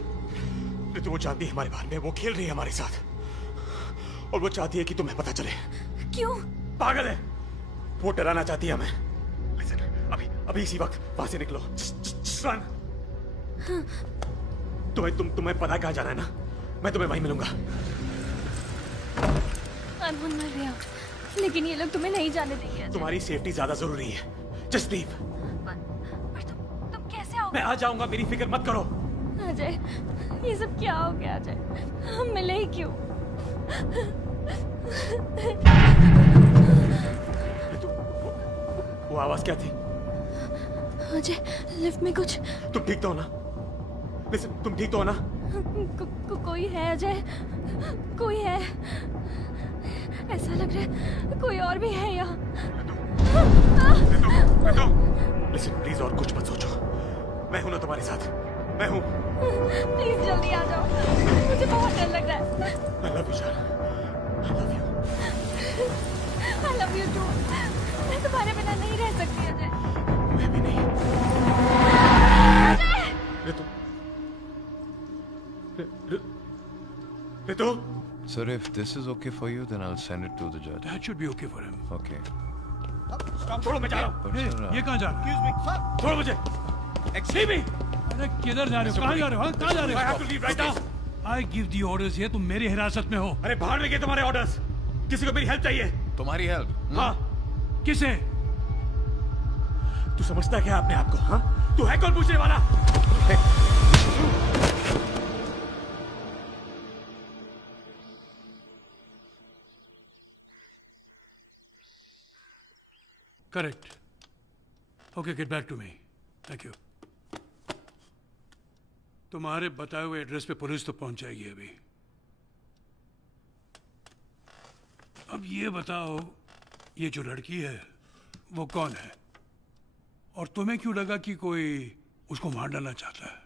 ऋतु वो जानती है हमारे बारे में, वो खेल रही है हमारे साथ और वो चाहती है कि तुम्हें पता चले। क्यों? पागल है वो, डराना चाहती है हमें। Listen, अभी इसी वक्त वहां से निकलो। रन। तुम्हें पता है कहाँ जाना है ना? मैं तुम्हें वहीं मिलूंगा। लेकिन ये लोग तुम्हें नहीं जाने देंगे। तुम्हारी सेफ्टी ज्यादा जरूरी है। Just leave. पर तुम कैसे आओगे? मैं आ जाऊंगा, मेरी फिक्र मत करो। अजय, ये सब क्या हो गया अजय? हम मिले ही क्यों? वो आवाज क्या थी? अजय, लिफ्ट में कुछ। तुम ठीक तो हो ना? Listen, तुम ठीक तो हो ना? कोई है अजय, कोई है। ऐसा लग रहा है कोई और भी है यहाँ। Listen, प्लीज और कुछ मत सोचो। मैं हूं ना तुम्हारे साथ, मैं हूं। प्लीज जल्दी आ जाओ, मुझे बहुत डर लग रहा है। I love you, जान। I love you. I love you too. मैं तुम्हारे बिना नहीं रह सकती अजय। मैं भी नहीं। Ajay! Ritu? Sir, if this is okay for you, then I'll send it to the judge. That should be okay for him. Okay. छोड़ो, मैं जा रहा हूँ। ये कहाँ जा रहे हो? छोड़ो मुझे। Excuse me. अरे किधर जा रहे हो? कहाँ जा रहे हो? कहाँ जा रहे हो? I have to leave right now. I give the orders here. तुम मेरी हिरासत में हो। अरे बाहर में गए तुम्हारे ऑर्डर्स। किसी को मेरी हेल्प चाहिए। तुम्हारी हेल्प? हाँ। किसे? तू समझता क्या अपने आप को? हाँ? तू है कौन पूछने वाला? Correct. Okay, get back to me. Thank you. तुम्हारे बताए हुए एड्रेस पे पुलिस तो पहुंच जाएगी अभी। अब ये बताओ, ये जो लड़की है वो कौन है? और तुम्हें क्यों लगा कि कोई उसको मार डालना चाहता है?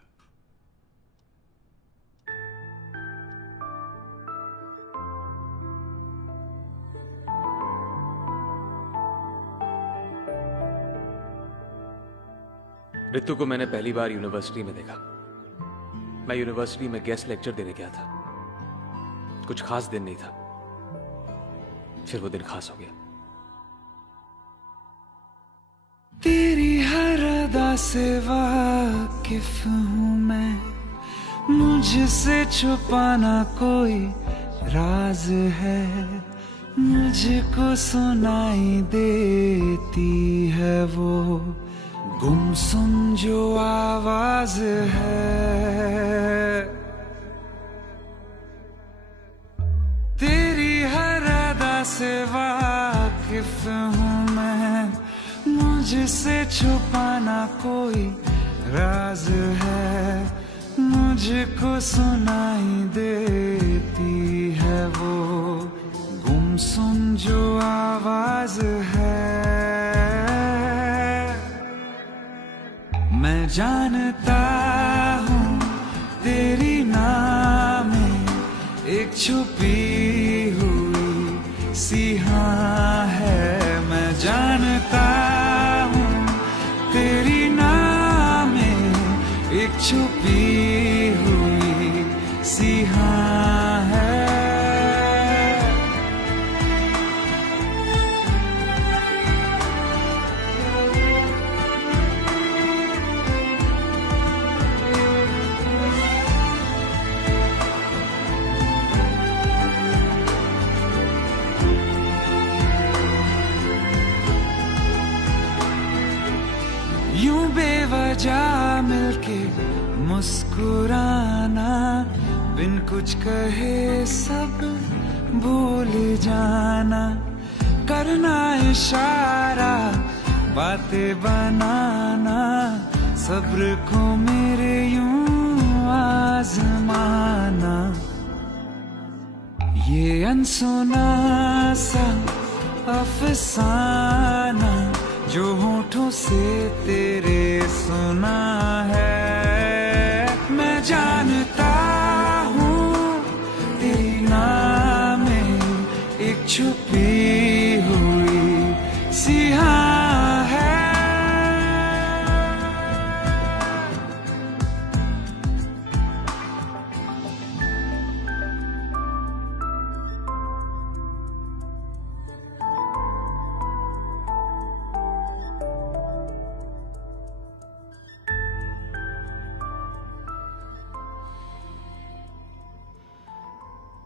ऋतु को मैंने पहली बार यूनिवर्सिटी में देखा। मैं यूनिवर्सिटी में गेस्ट लेक्चर देने गया था। कुछ खास दिन नहीं था, फिर वो दिन खास हो गया। तेरी हर अदा से वाकिफ हूँ मैं, मुझसे छुपाना कोई राज है, मुझको सुनाई देती है वो गुमसुम जो आवाज है। तेरी हर अदा से वाकिफ हूँ मैं, मुझसे छुपाना कोई राज है, मुझको सुनाई देती है वो गुमसुम जो आवाज है। मैं जानता हूँ तेरी नाम में एक छुपी हुई सिहा है। मैं जानता हूँ तेरी नाम में एक छुपी हुई सिहा है। यूं बेवजह मिलके मुस्कुराना, बिन कुछ कहे सब भूल जाना, करना इशारा बातें बनाना, सब्र को मेरे यूं आजमाना। ये अनसुना सा अफसाना जो होठों से तेरे सुना है। मैं जानता हूँ तेरी नाम में एक छुपी हुई सिहा है।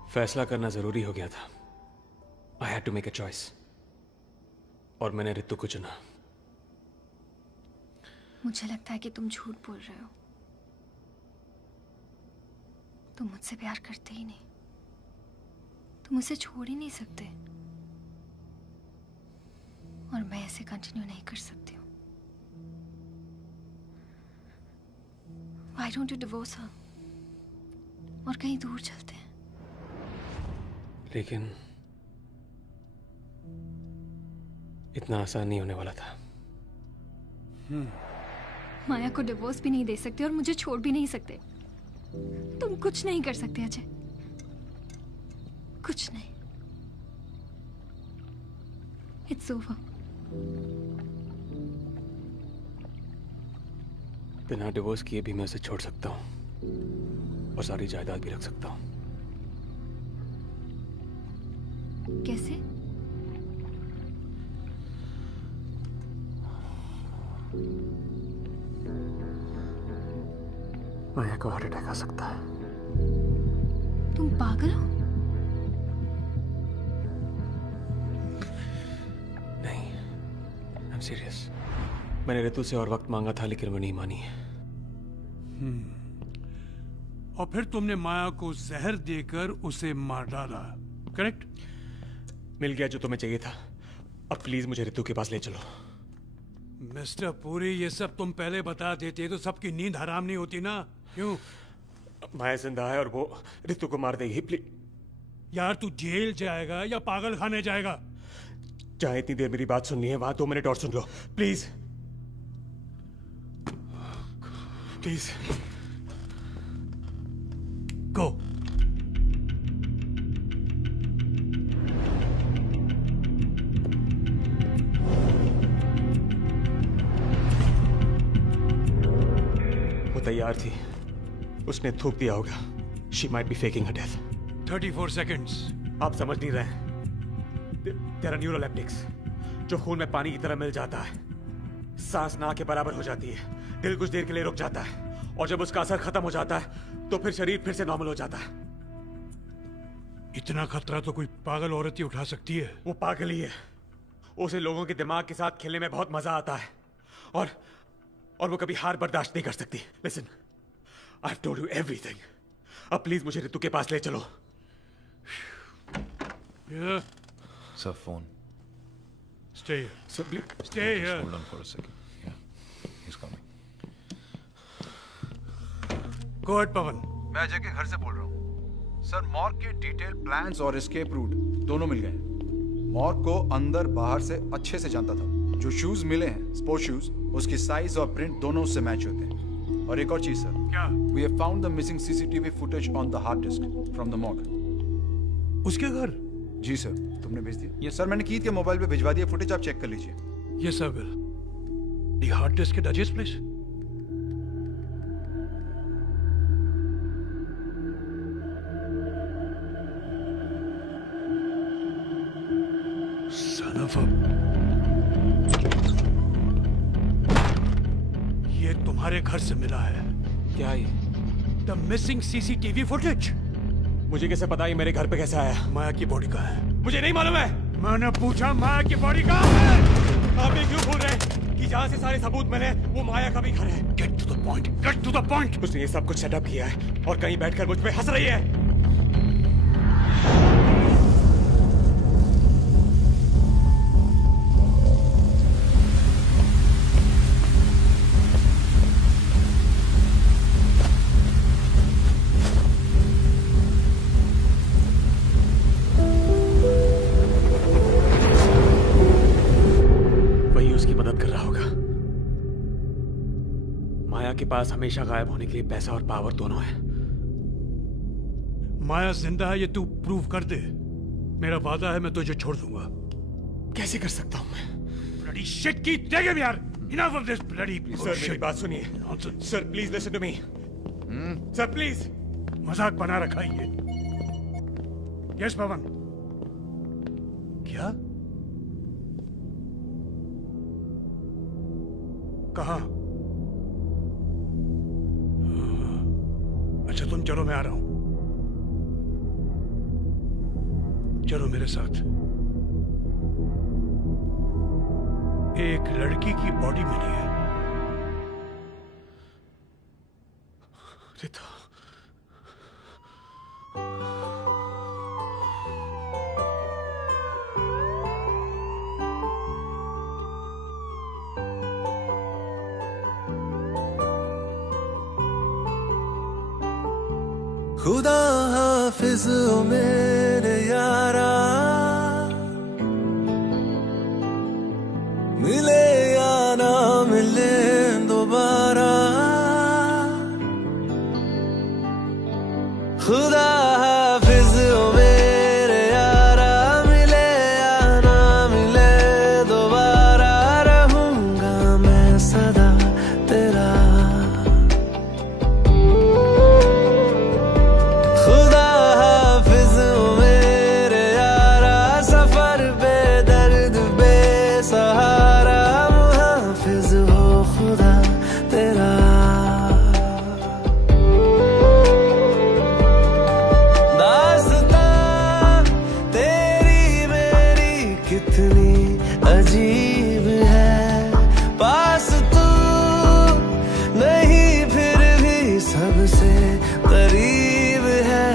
फैसला करना जरूरी हो गया था। I had to make a choice और मैंने रितु को चुना। मुझे लगता है कि तुम झूठ बोल रहे हो। तुम मुझसे प्यार करते ही नहीं, तुम मुझसे छोड़ ही नहीं सकते, और मैं ऐसे कंटिन्यू नहीं कर सकती हूँ। Why don't you divorce her? और कहीं दूर चलते हैं। लेकिन इतना आसान नहीं होने वाला था। माया को डिवोर्स भी नहीं दे सकते और मुझे छोड़ भी नहीं सकते। तुम कुछ नहीं कर सकते अजय, कुछ नहीं। It's over. बिना डिवोर्स किए भी मैं उसे छोड़ सकता हूँ और सारी जायदाद भी रख सकता हूँ। कैसे? माया को हार्ट अटैक आ सकता है। तुम पागल हो? नहीं, आई एम सीरियस। मैंने ऋतु से और वक्त मांगा था लेकिन वो नहीं मानी। और फिर तुमने माया को जहर देकर उसे मार डाला, करेक्ट? मिल गया जो तुम्हें चाहिए था। अब प्लीज मुझे ऋतु के पास ले चलो। मिस्टर पुरी, ये सब तुम पहले बता देते तो सबकी नींद हराम नहीं होती ना? क्यों? माया जिंदा है और वो ऋतु को मार देगी। प्लीज यार, तू जेल जाएगा या पागल खाने जाएगा? चाहे इतनी देर मेरी बात सुननी है, वहां 2 मिनट और सुन लो प्लीज। Please go. वो तैयार थी, उसने थूक दिया होगा। She might be faking her death. 34 seconds। आप समझ नहीं रहे। तेरा न्यूरोलेप्टिक्स जो खून में पानी की तरह मिल जाता है, सांस ना के बराबर हो जाती है, दिल कुछ देर के लिए रुक जाता है और जब उसका असर खत्म हो जाता है तो फिर शरीर फिर से नॉर्मल हो जाता है। इतना खतरा तो कोई पागल औरत ही उठा सकती है। वो पागल ही है। उसे लोगों के दिमाग के साथ खेलने में बहुत मजा आता है और वो कभी हार बर्दाश्त नहीं कर सकती। Listen, I have told you everything. अब प्लीज मुझे ऋतु के पास ले चलो। Sir, phone. Stay here. Sir, please. Stay here. Hold on for a second. Yeah, he's coming. Go ahead, पवन। मैं अजय के घर से बोल रहा हूँ। सर, मॉर्ग के डिटेल प्लान्स और एस्केप रूट दोनों मिल गए। मॉर्ग को अंदर बाहर से अच्छे से जानता था। जो शूज मिले हैं, स्पोर्ट्स शूज, उसकी साइज और प्रिंट दोनों उससे मैच होते हैं। और एक और चीज सर। क्या? We have found the missing CCTV footage on the hard disk from the morgue. उसके घर? जी सर, तुमने भेज दिया? ये सर, मैंने कीथ के मोबाइल पे भिजवा दिया फुटेज, आप चेक कर लीजिए। Yes, I will. The hard disk at Ajay's place? Son of a... ये तुम्हारे घर से मिला है। क्या ये? The missing CCTV footage. मुझे कैसे पता ये मेरे घर पे कैसे आया? माया की बॉडी कहाँ है? मुझे नहीं मालूम है। मैंने पूछा माया की बॉडी कहाँ है? आप ये क्यों बोल रहे हैं कि जहाँ से सारे सबूत मिले वो माया का भी घर है? Get to the point. Get to the point. उसने ये सब कुछ सेटअप किया है और कहीं बैठकर मुझ पे हंस रही है। के पास हमेशा गायब होने के लिए पैसा और पावर दोनों है। माया जिंदा है ये तू प्रूव कर दे। मेरा वादा है मैं तुझे छोड़ दूंगा। कैसे कर सकता हूं मैं? ब्लडी शिट की देगे यार। Enough of this bloody sir मेरी बात सुनिए। Sir please listen to me. Sir please. मजाक बना रखा है ये। यस पवन। क्या? कहाँ? अच्छा तुम चलो, मैं आ रहा हूं। चलो मेरे साथ। एक लड़की की बॉडी मिली है। रिता, खुदा हाफिज ओ मेरे यारा, मिले या ना मिले दोबारा, खुदा हाफिज ओ मेरे यारा, मिले या ना मिले दोबारा, रहूंगा मैं सदा तेरा। खुदा हाफिज ओ मेरे यारा, सफर बेदर्द बेसहारा, मुहाफिज हो खुदा तेरा। दास्तां तेरी मेरी कितनी अजीब है, पास तू नहीं फिर भी सबसे करीब है।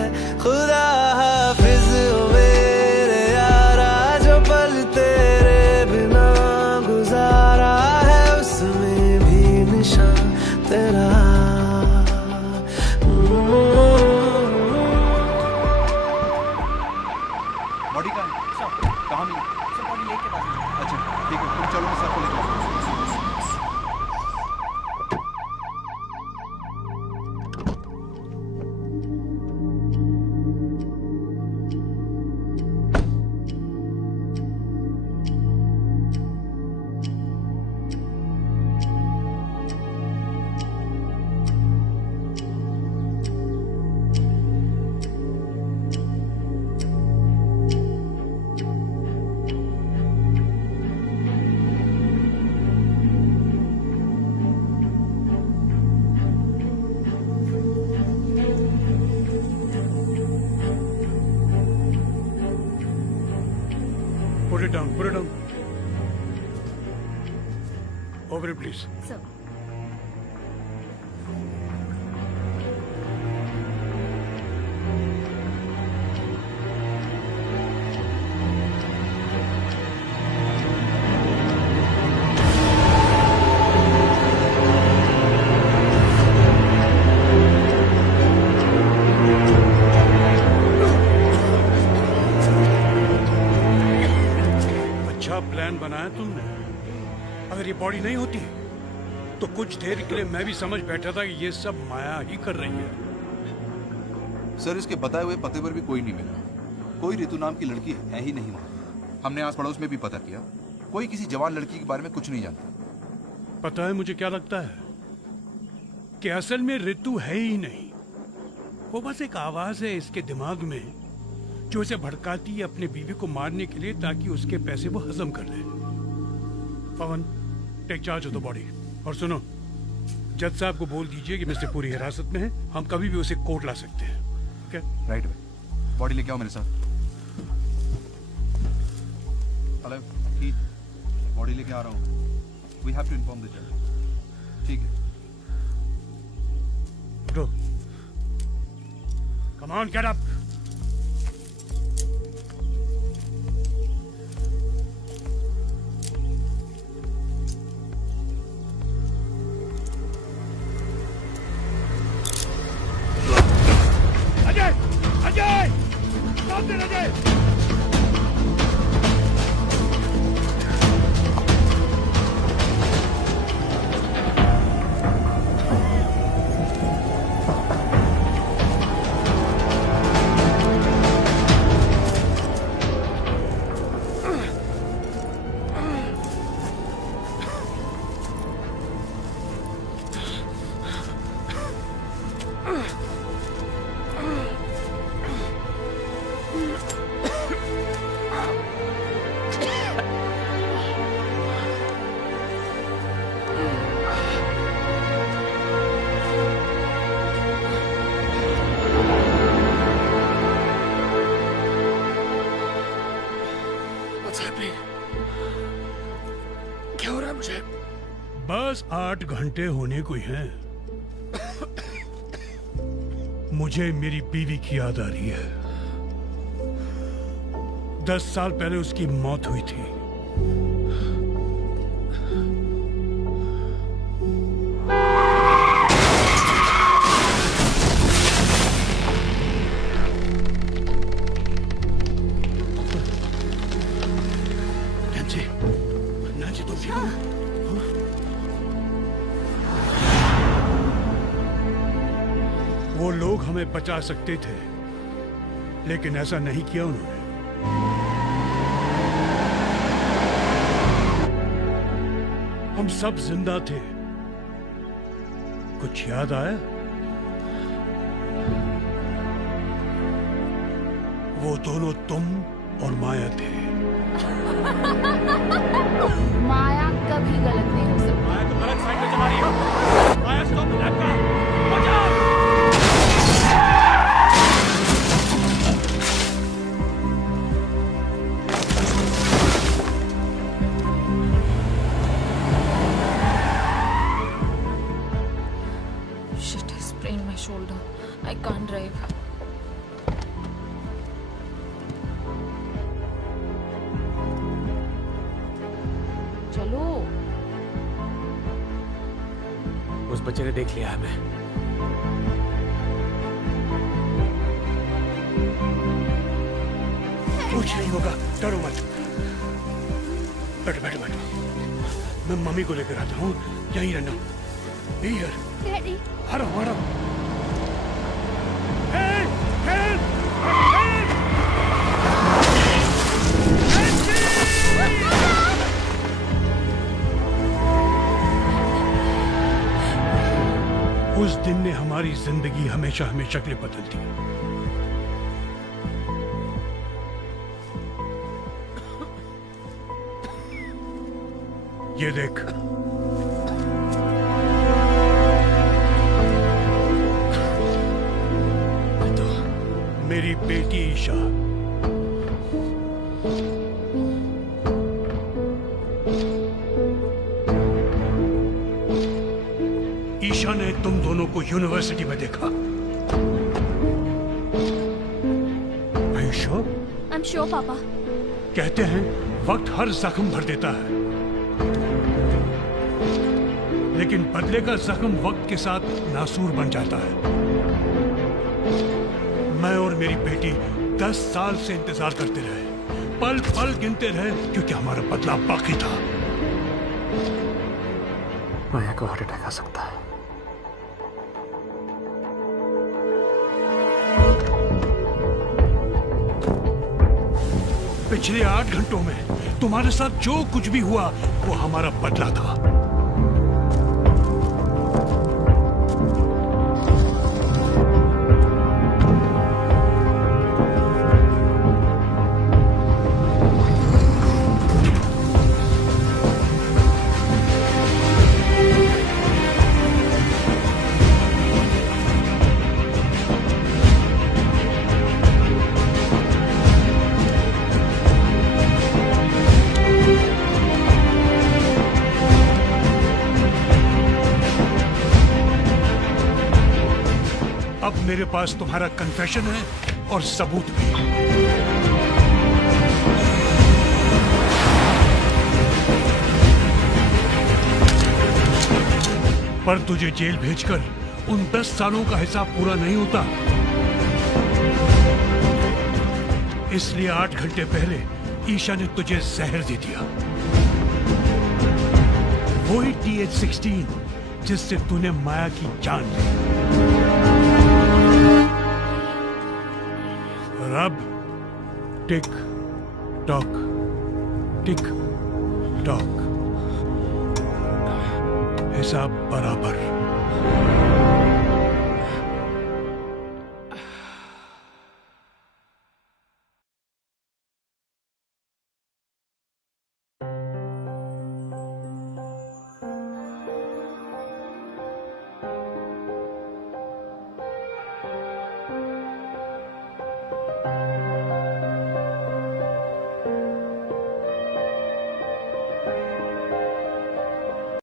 खुदा हाफिज ओ मेरे यारा, जो पल तेरे बिना गुजारा है, उसमें भी निशान तेरा। बॉडी कहाँ है? कहाँ मिली? बॉडी लेके पास। अच्छा ठीक है, तुम चलो मैं सबको लेके आता हूँ। Put it down, put it down. Over it, please. Sir. अच्छा प्लान बनाया तुमने। अगर ये बॉडी नहीं होती तो कुछ देर के लिए मैं भी समझ बैठा था कि ये सब माया ही कर रही है। सर इसके बताए हुए पते पर भी कोई नहीं मिला। कोई ऋतु नाम की लड़की है ही नहीं वहाँ। हमने आस पड़ोस में भी पता किया, कोई किसी जवान लड़की के बारे में कुछ नहीं जानता। पता है मुझे क्या लगता है कि असल में ऋतु है ही नहीं। वो बस एक आवाज है इसके दिमाग में जो इसे भड़काती है अपने बीवी को मारने के लिए, ताकि उसके पैसे वो हजम कर ले। Pawan, take charge of the body. और सुनो, जज साहब को बोल दीजिए कि मिस्टर पूरी हिरासत में है, हम कभी भी उसे कोर्ट ला सकते हैं। ओके? राइट भाई, बॉडी लेके आओ मेरे साथ। हेलो कीथ, बॉडी लेके आ रहा हूँ। We have to inform the जज। ठीक है। उठो। Come on, get up. Ajay! Ajay! stop it, Ajay! What's happening? क्या हो रहा है मुझे? बस 8 घंटे होने को हैं। मुझे मेरी बीवी की याद आ रही है। 10 साल पहले उसकी मौत हुई थी। वो लोग हमें बचा सकते थे, लेकिन ऐसा नहीं किया उन्होंने। हम सब जिंदा थे। कुछ याद आया? वो दोनों तुम और माया थे। माया कभी गलत नहीं हो सकती। माया तो गलत साइड पे चला रही हो। माया स्टॉप दैट कार। बचाओ। Shit, I sprained my shoulder. I can't drive. चलो। उस बच्चे ने देख लिया हमें। कुछ नहीं होगा, डरो मत। बैठो बैठो बैठो। मैं मम्मी को लेकर आता हूँ, यहीं रहना। Be here. डैडी हरो हरो। उस दिन ने हमारी जिंदगी हमेशा हमेशा के लिए बदल दी। ये देख, मेरी बेटी ईशा। ईशा ने तुम दोनों को यूनिवर्सिटी में देखा। Are you sure? I'm sure, पापा। कहते हैं वक्त हर जख्म भर देता है, लेकिन बदले का जख्म वक्त के साथ नासूर बन जाता है। मैं और मेरी बेटी 10 साल से इंतजार करते रहे, पल पल गिनते रहे, क्योंकि हमारा बदला बाकी था। माया को हार्ट अटैक आ सकता है। पिछले 8 घंटों में तुम्हारे साथ जो कुछ भी हुआ वो हमारा बदला था। अब मेरे पास तुम्हारा कन्फेशन है और सबूत भी। पर तुझे जेल भेजकर उन 10 सालों का हिसाब पूरा नहीं होता। इसलिए 8 घंटे पहले ईशा ने तुझे जहर दे दिया, वही TH16 जिससे तूने माया की जान ली। और अब टिक टॉक टिक टॉक, हिसाब बराबर।